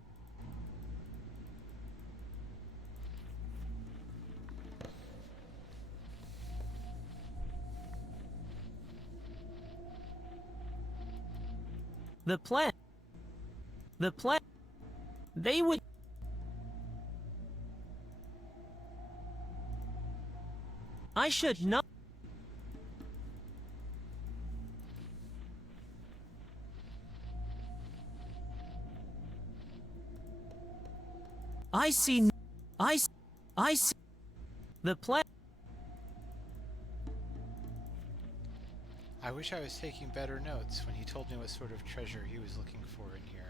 The plant. They would. I should not. I see. I see. The plant. I wish I was taking better notes when he told me what sort of treasure he was looking for in here.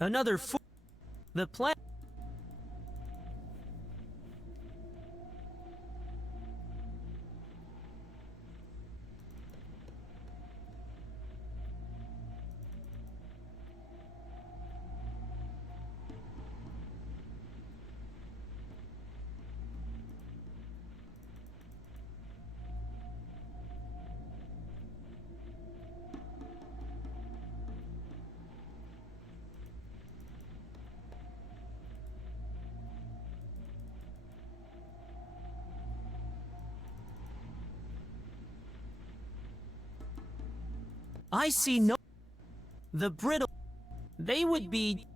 Another fool. The plant. I see no... The brittle... They would be...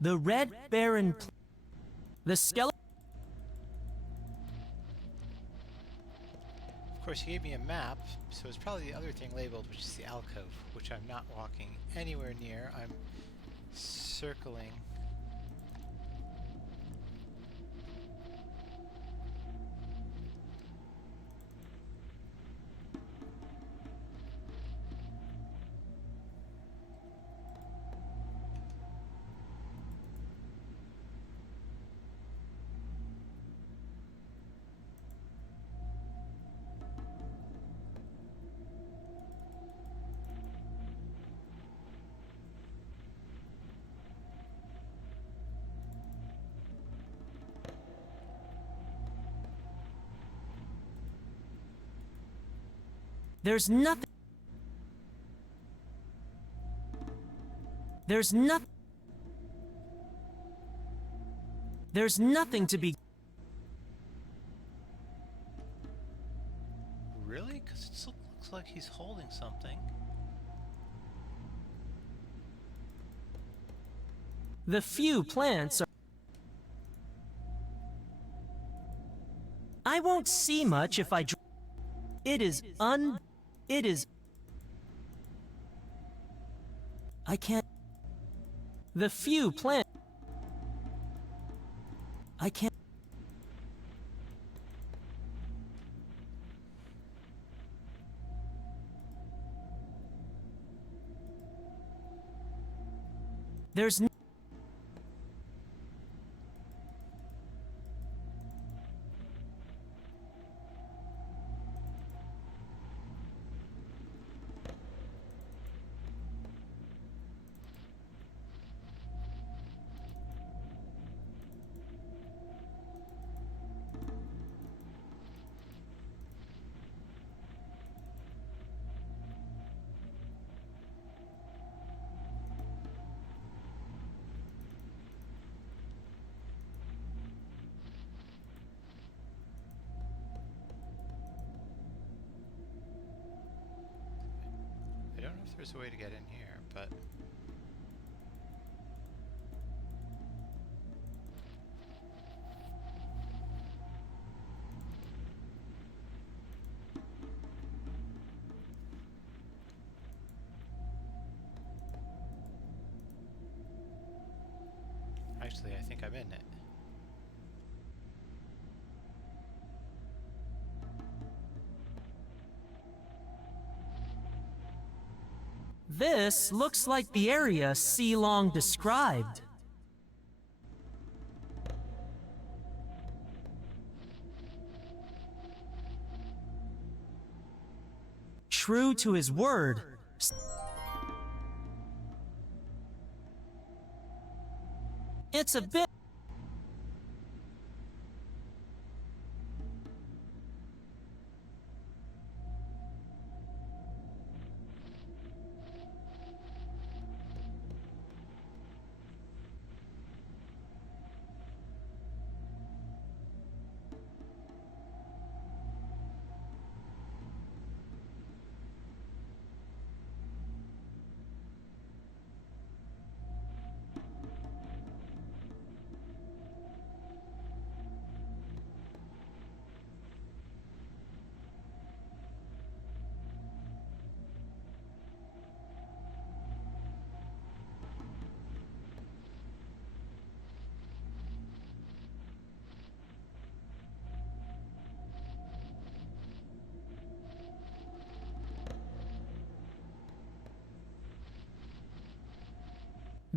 The Red Baron... The skeleton... Of course, he gave me a map, so it's probably the other thing labeled, which is the alcove, which I'm not walking anywhere near. I'm circling. There's nothing... There's nothing... There's nothing to be... Really? Because it still looks like he's holding something. The few plants are... I won't see much if I... It is It is... I can't... The few plants... I can't... There's no... I don't know if there's a way to get in here, but... Actually, I think I'm in it. This looks like the area Long described. True to his word. It's a bit...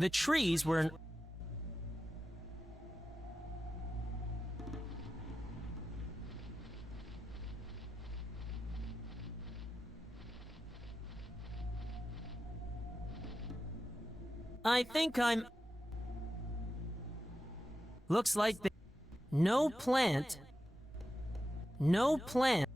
The trees were... I think I'm... Looks like no plant. No plant.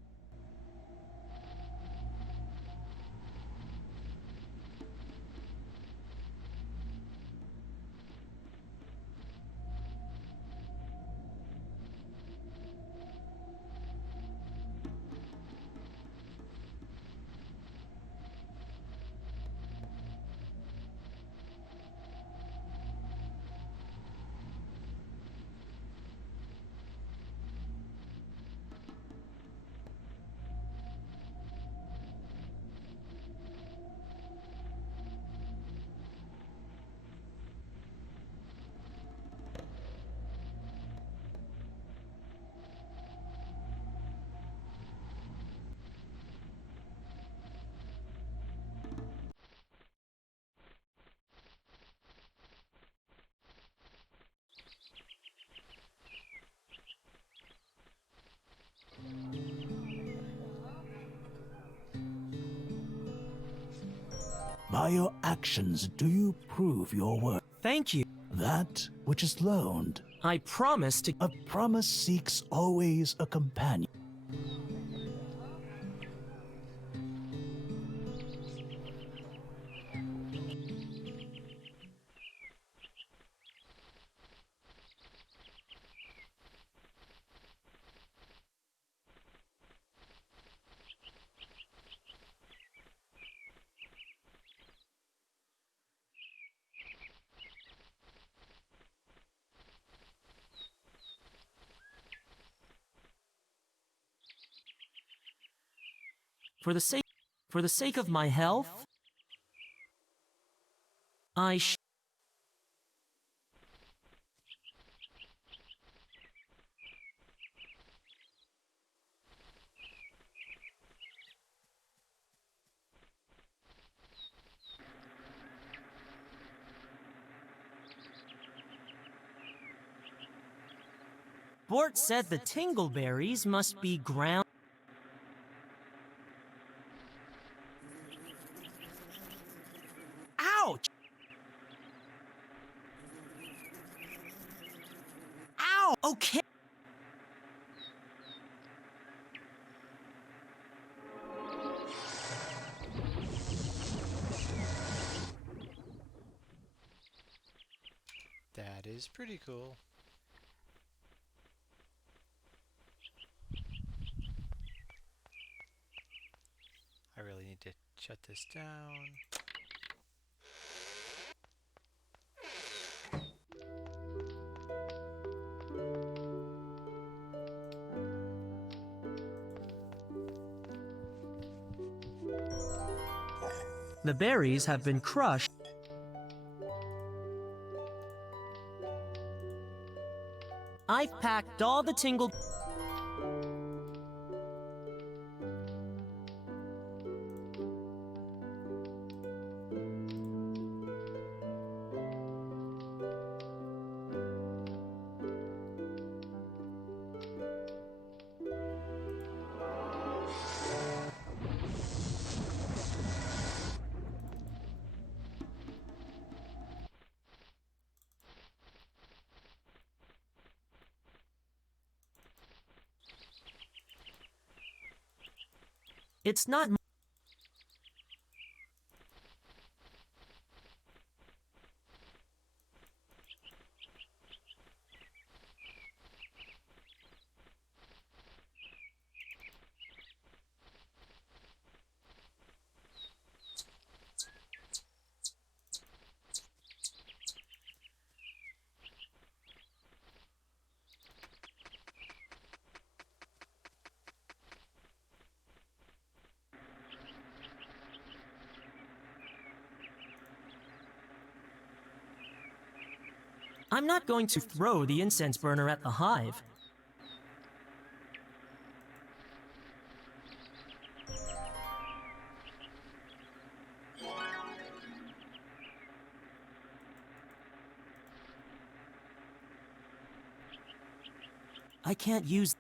By your actions do you prove your worth. Thank you. That which is loaned. I promise to. A promise seeks always a companion. For the sake of my health, I Bort said the tingleberries must be ground. Ouch! Ow! Okay. That is pretty cool. I really need to shut this down. The berries have been crushed. I've packed all the tingle. It's not. I'm not going to throw the incense burner at the hive. I can't use.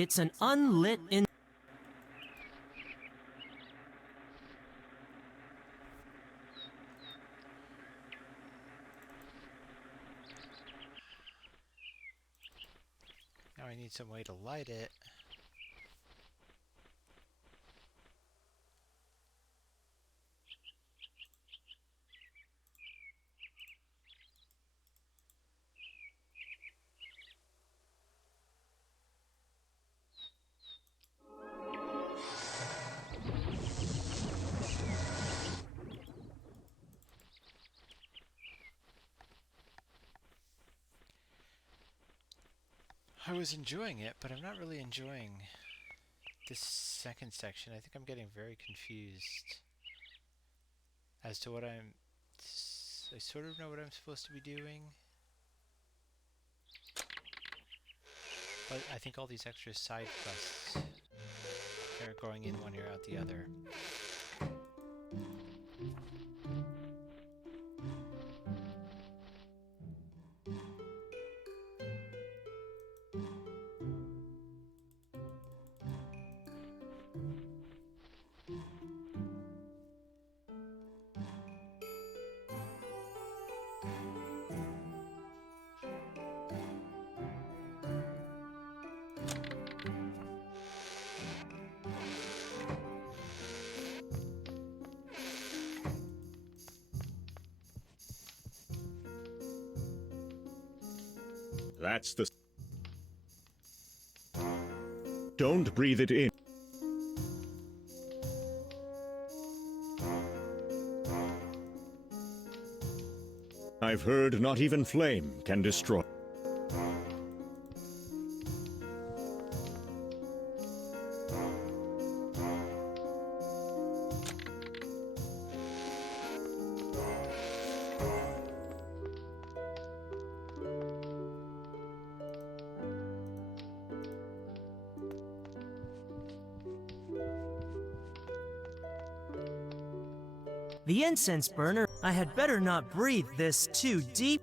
It's an unlit in. Now I need some way to light it. I was enjoying it, but I'm not really enjoying this second section. I think I'm getting very confused as to what I sort of know what I'm supposed to be doing, but I think all these extra side quests are going in one ear out the other. That's the... Don't breathe it in. I've heard not even flame can destroy. The incense burner. I had better not breathe this too deep.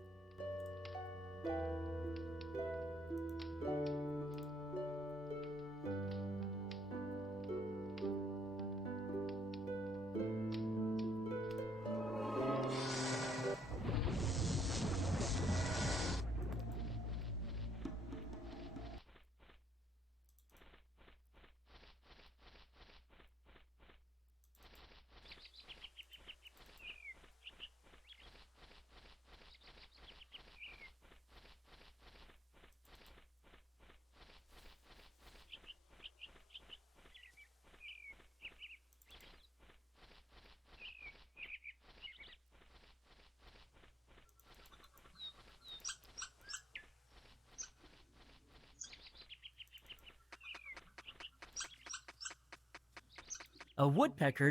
A woodpecker.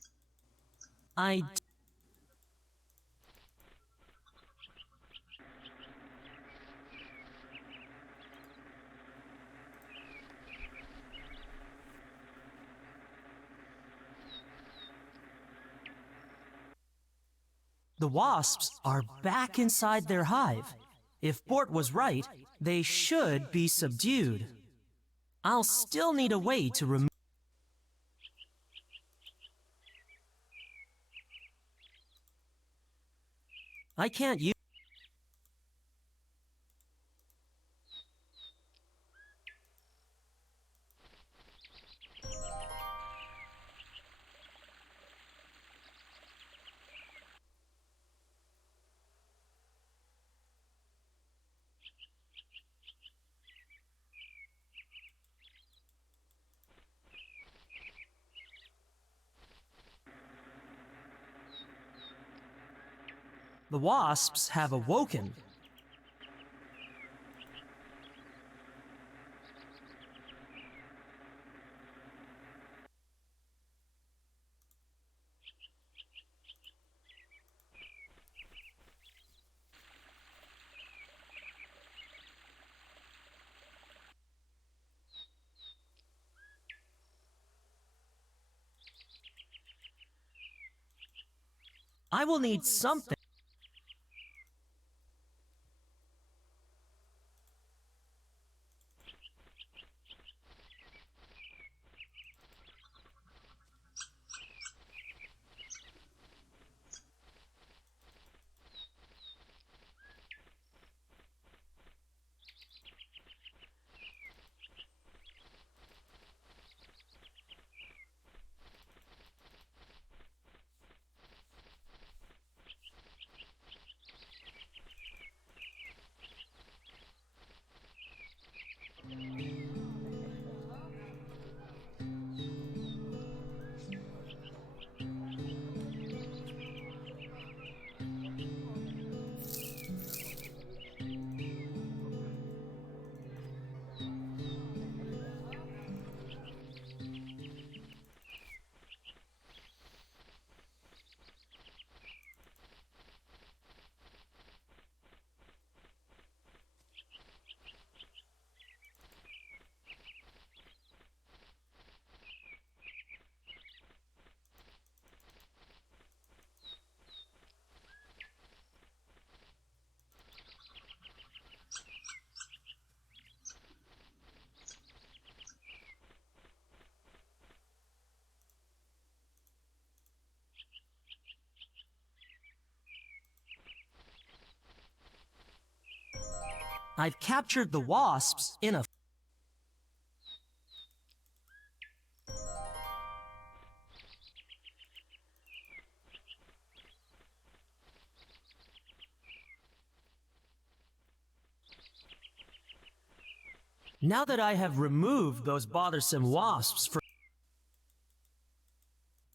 The wasps are back inside their hive. If Bort was right, they should be subdued. I'll still need a way to remove. I can't use. The wasps have awoken. I will need something. I've captured the wasps in a... Now that I have removed those bothersome wasps from...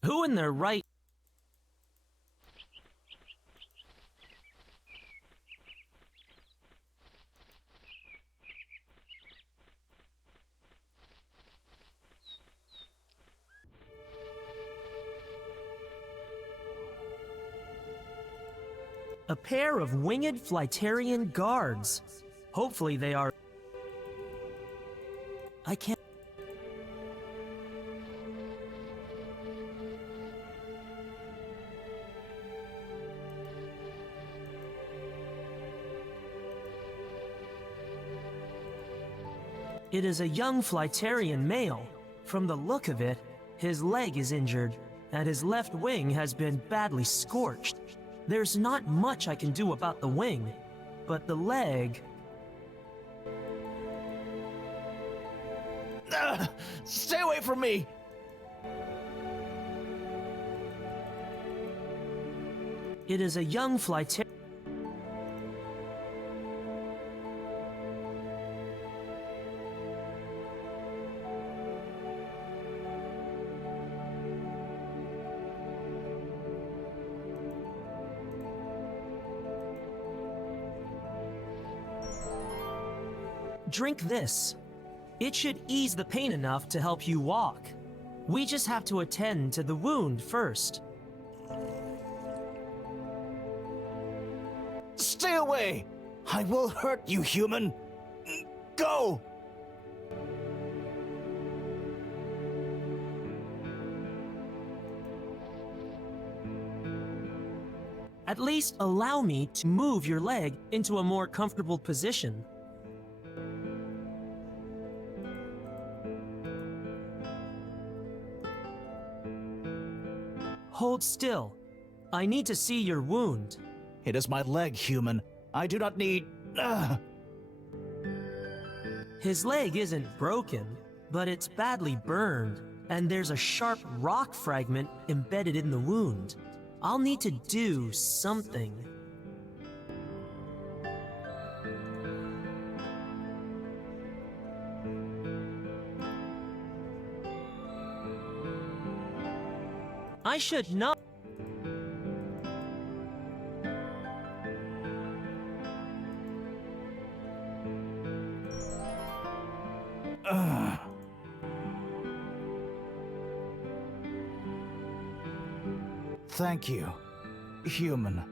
Who in their right... A pair of winged Flytarian guards. Hopefully they are... I can't... It is a young Flytarian male. From the look of it, his leg is injured, and his left wing has been badly scorched. There's not much I can do about the wing, but the leg... Stay away from me! It is a young Flytarian... Drink this. It should ease the pain enough to help you walk. We just have to attend to the wound first. Stay away! I will hurt you, human! Go! At least allow me to move your leg into a more comfortable position. Hold still. I need to see your wound. It is my leg, human. I do not need... His leg isn't broken, but it's badly burned, and there's a sharp rock fragment embedded in the wound. I'll need to do something. I should not... Thank you, human.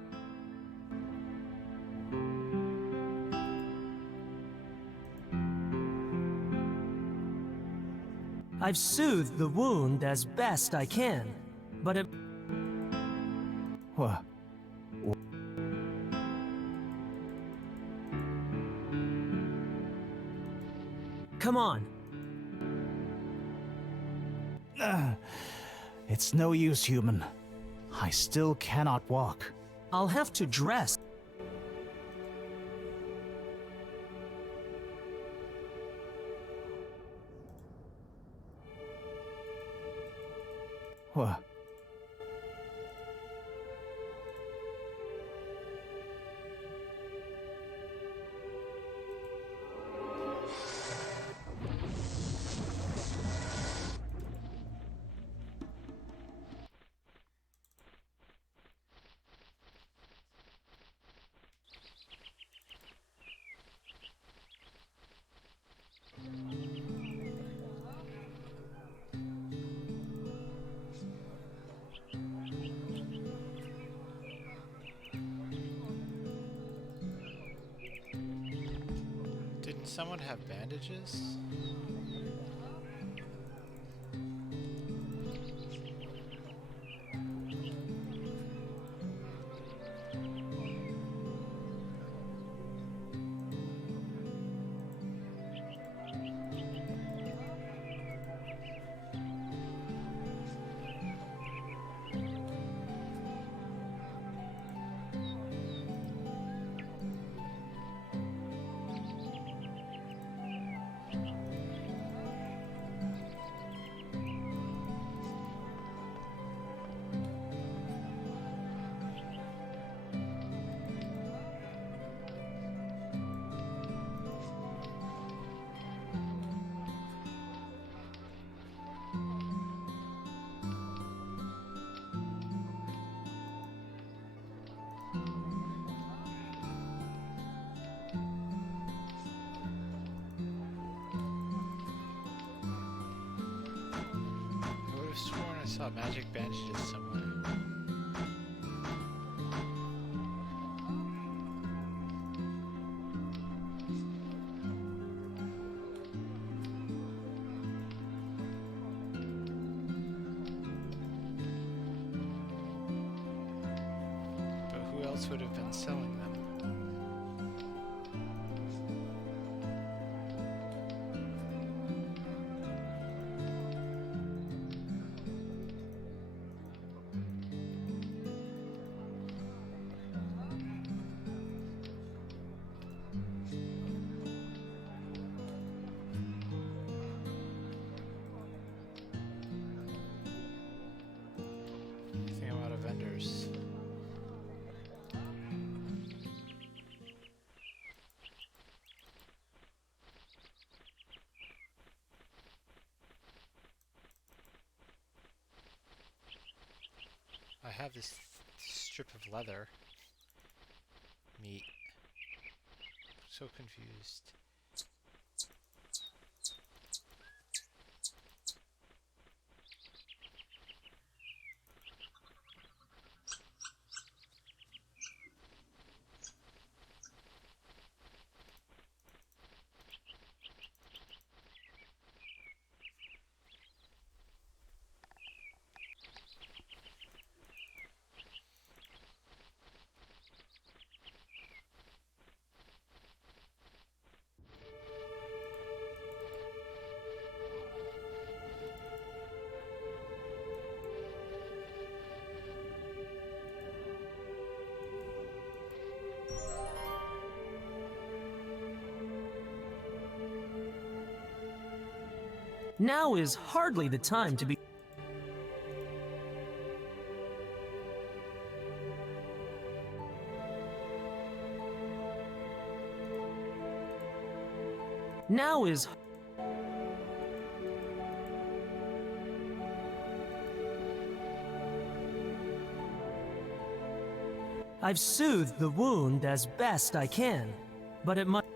I've soothed the wound as best I can, but it... What? Come on. It's no use, human. I still cannot walk. I'll have to dress. What? Didn't someone have bandages? saw magic bandages somewhere. But who else would have been selling them? I think I'm out of vendors. I have this strip of leather. Meat. So confused. Now is hardly the time to be. Now is. I've soothed the wound as best I can, but it must.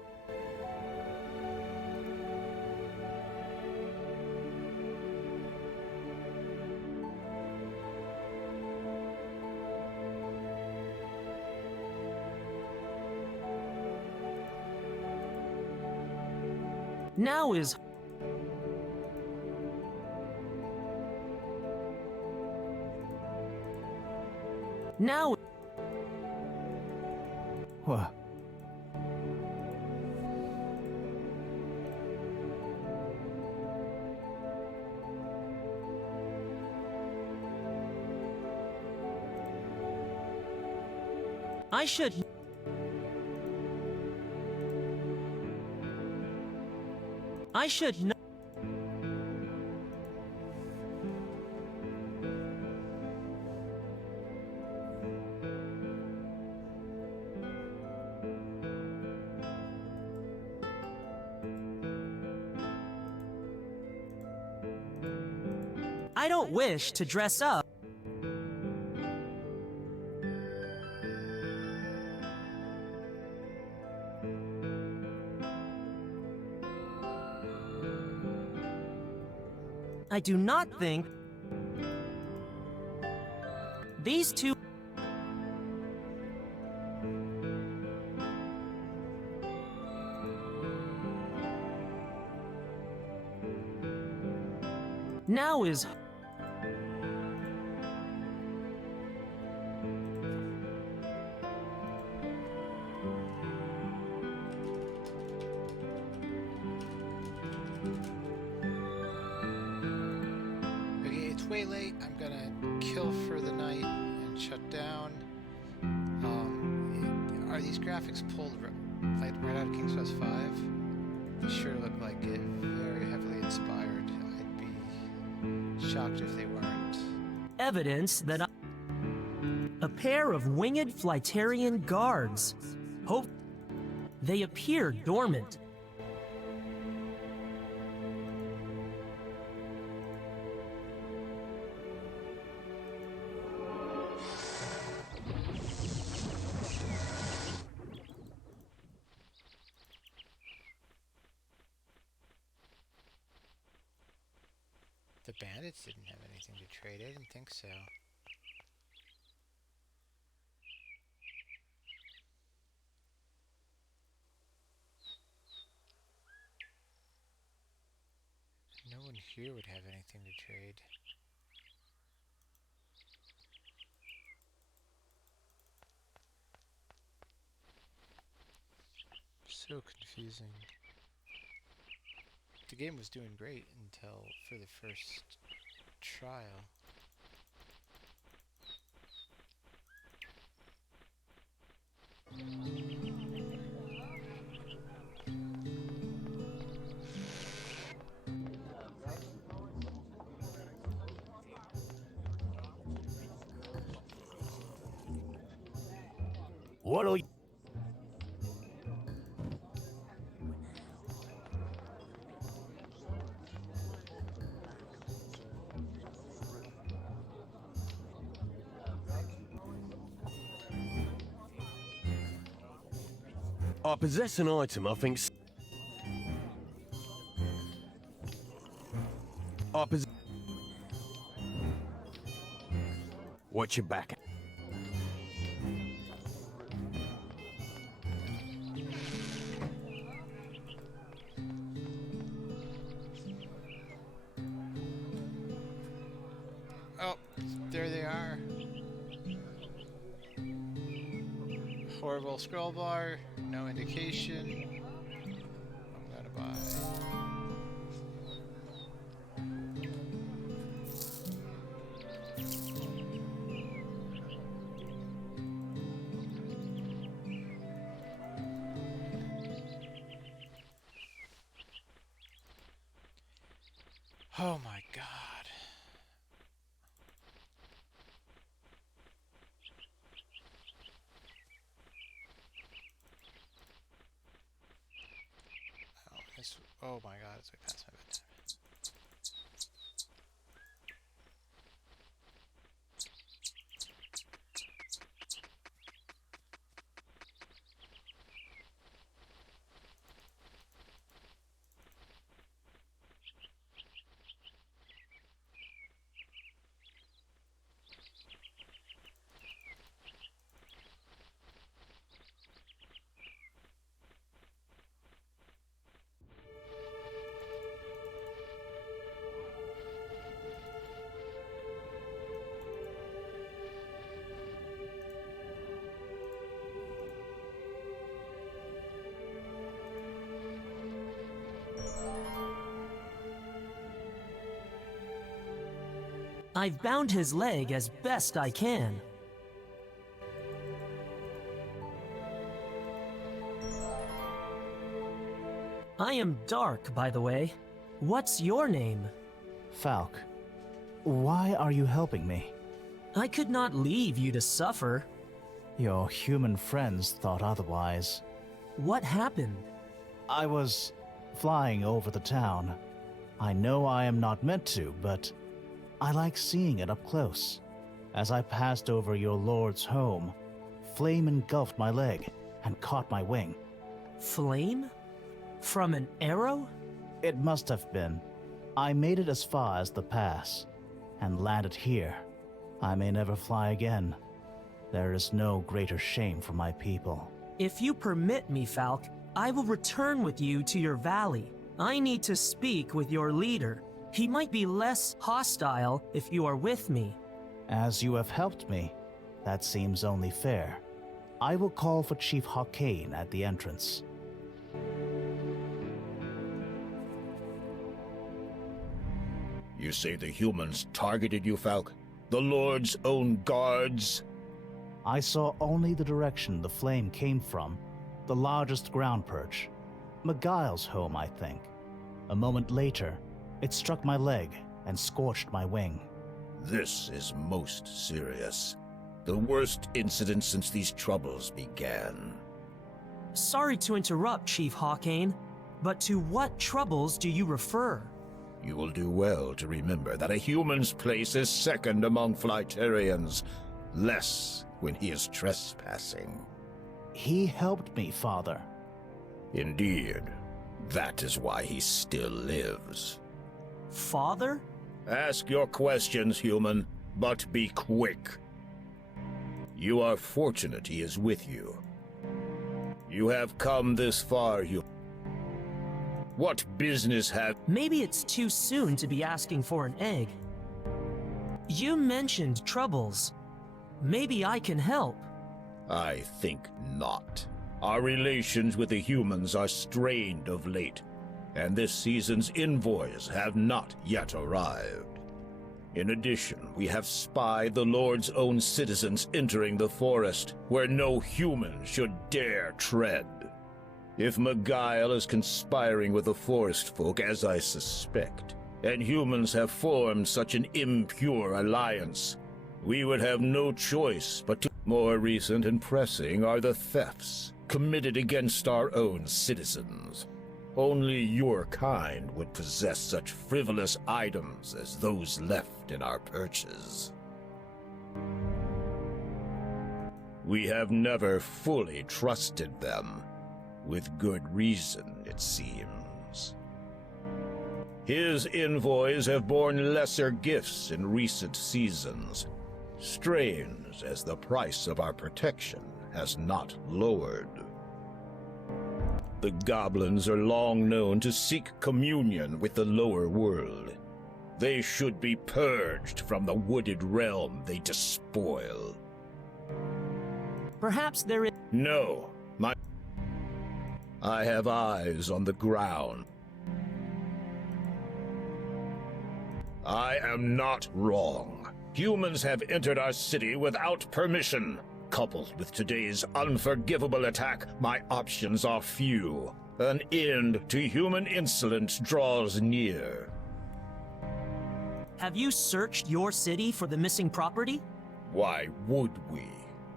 Now is. Now. What? I should. I should know. I don't wish to dress up. I do not think these two. Now is. Okay, it's way late. I'm gonna kill for the night and shut down. Are these graphics pulled right out of King's Quest V? They sure look like it. Very heavily inspired. I'd be shocked if they weren't. Evidence that a pair of winged Flightarian guards. Hope they appear dormant. The The bandits didn't have anything to trade. I didn't think so. No one here would have anything to trade. So confusing. The game was doing great until for the first trial. What are you? I possess an item I think... I possess... Watch your back. Oh, there they are. Horrible scroll bar, no indication. I'm gonna buy. Oh my god. Oh my god, it's way past my bedtime. I've bound his leg as best I can. I am Dark, by the way. What's your name? Falk, why are you helping me? I could not leave you to suffer. Your human friends thought otherwise. What happened? I was flying over the town. I know I am not meant to, but I like seeing it up close. As I passed over your lord's home, flame engulfed my leg and caught my wing. Flame? From an arrow? It must have been. I made it as far as the pass and landed here. I may never fly again. There is no greater shame for my people. If you permit me, Falk, I will return with you to your valley. I need to speak with your leader. He might be less hostile if you are with me. As you have helped me, that seems only fair. I will call for Chief Hawkane at the entrance. You say the humans targeted you, Falk? The Lord's own guards? I saw only the direction the flame came from, the largest ground perch. Miguel's home, I think. A moment later, it struck my leg and scorched my wing. This is most serious. The worst incident since these troubles began. Sorry to interrupt, Chief Hawkane, but to what troubles do you refer? You will do well to remember that a human's place is second among Flyterians, less when he is trespassing. He helped me, Father. Indeed. That is why he still lives. Father? Ask your questions, human, but be quick. You are fortunate he is with you. You have come this far, human. What business have... Maybe it's too soon to be asking for an egg. You mentioned troubles. Maybe I can help. I think not. Our relations with the humans are strained of late, and this season's envoys have not yet arrived. In addition, we have spied the Lord's own citizens entering the forest, where no human should dare tread. If Miguel is conspiring with the forest folk, as I suspect, and humans have formed such an impure alliance, we would have no choice but to... More recent and pressing are the thefts committed against our own citizens. Only your kind would possess such frivolous items as those left in our perches. We have never fully trusted them, with good reason, it seems. His envoys have borne lesser gifts in recent seasons, strange as the price of our protection has not lowered. The goblins are long known to seek communion with the lower world. They should be purged from the wooded realm they despoil. Perhaps there is... No, I have eyes on the ground. I am not wrong. Humans have entered our city without permission. Coupled with today's unforgivable attack, my options are few. An end to human insolence draws near. Have you searched your city for the missing property? Why would we?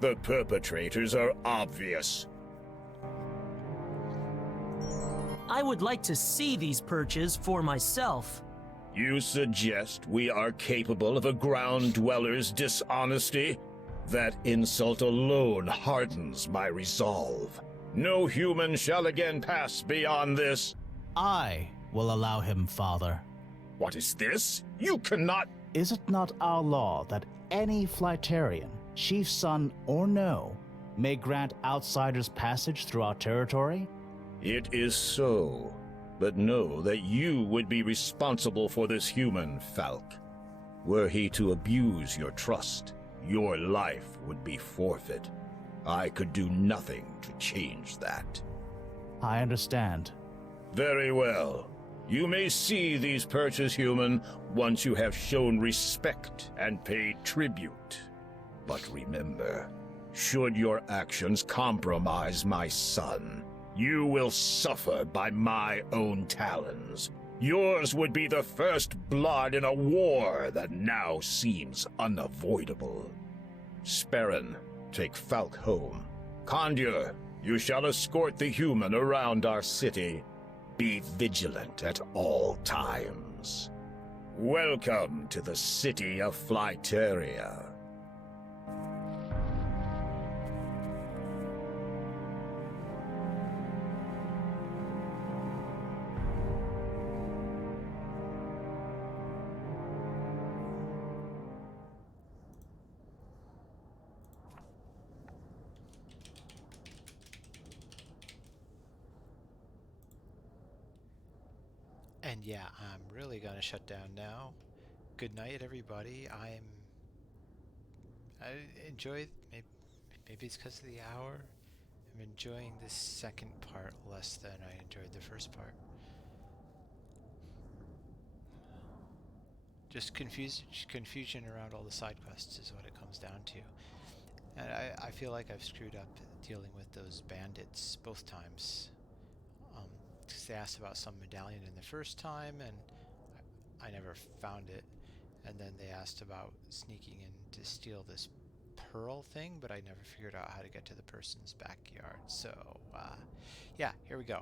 The perpetrators are obvious. I would like to see these perches for myself. You suggest we are capable of a ground dweller's dishonesty? That insult alone hardens my resolve. No human shall again pass beyond this. I will allow him, Father. What is this? You cannot... Is it not our law that any Flightarian, chief son or no, may grant outsiders passage through our territory? It is so. But know that you would be responsible for this human, Falk. Were he to abuse your trust, your life would be forfeit. I could do nothing to change that. I understand. Very well. You may see these perches, human, once you have shown respect and paid tribute. But remember, should your actions compromise my son, you will suffer by my own talons. Yours would be the first blood in a war that now seems unavoidable. Sperrin, take Falk home. Condur, you shall escort the human around our city. Be vigilant at all times. Welcome to the city of Flyteria. And yeah, I'm really gonna shut down now. Good night, everybody. I enjoy. Maybe it's because of the hour. I'm enjoying this second part less than I enjoyed the first part. Just confusion around all the side quests is what it comes down to. And I feel like I've screwed up dealing with those bandits both times. Because they asked about some medallion in the first time, and I never found it. And then they asked about sneaking in to steal this pearl thing, but I never figured out how to get to the person's backyard. So, yeah, here we go.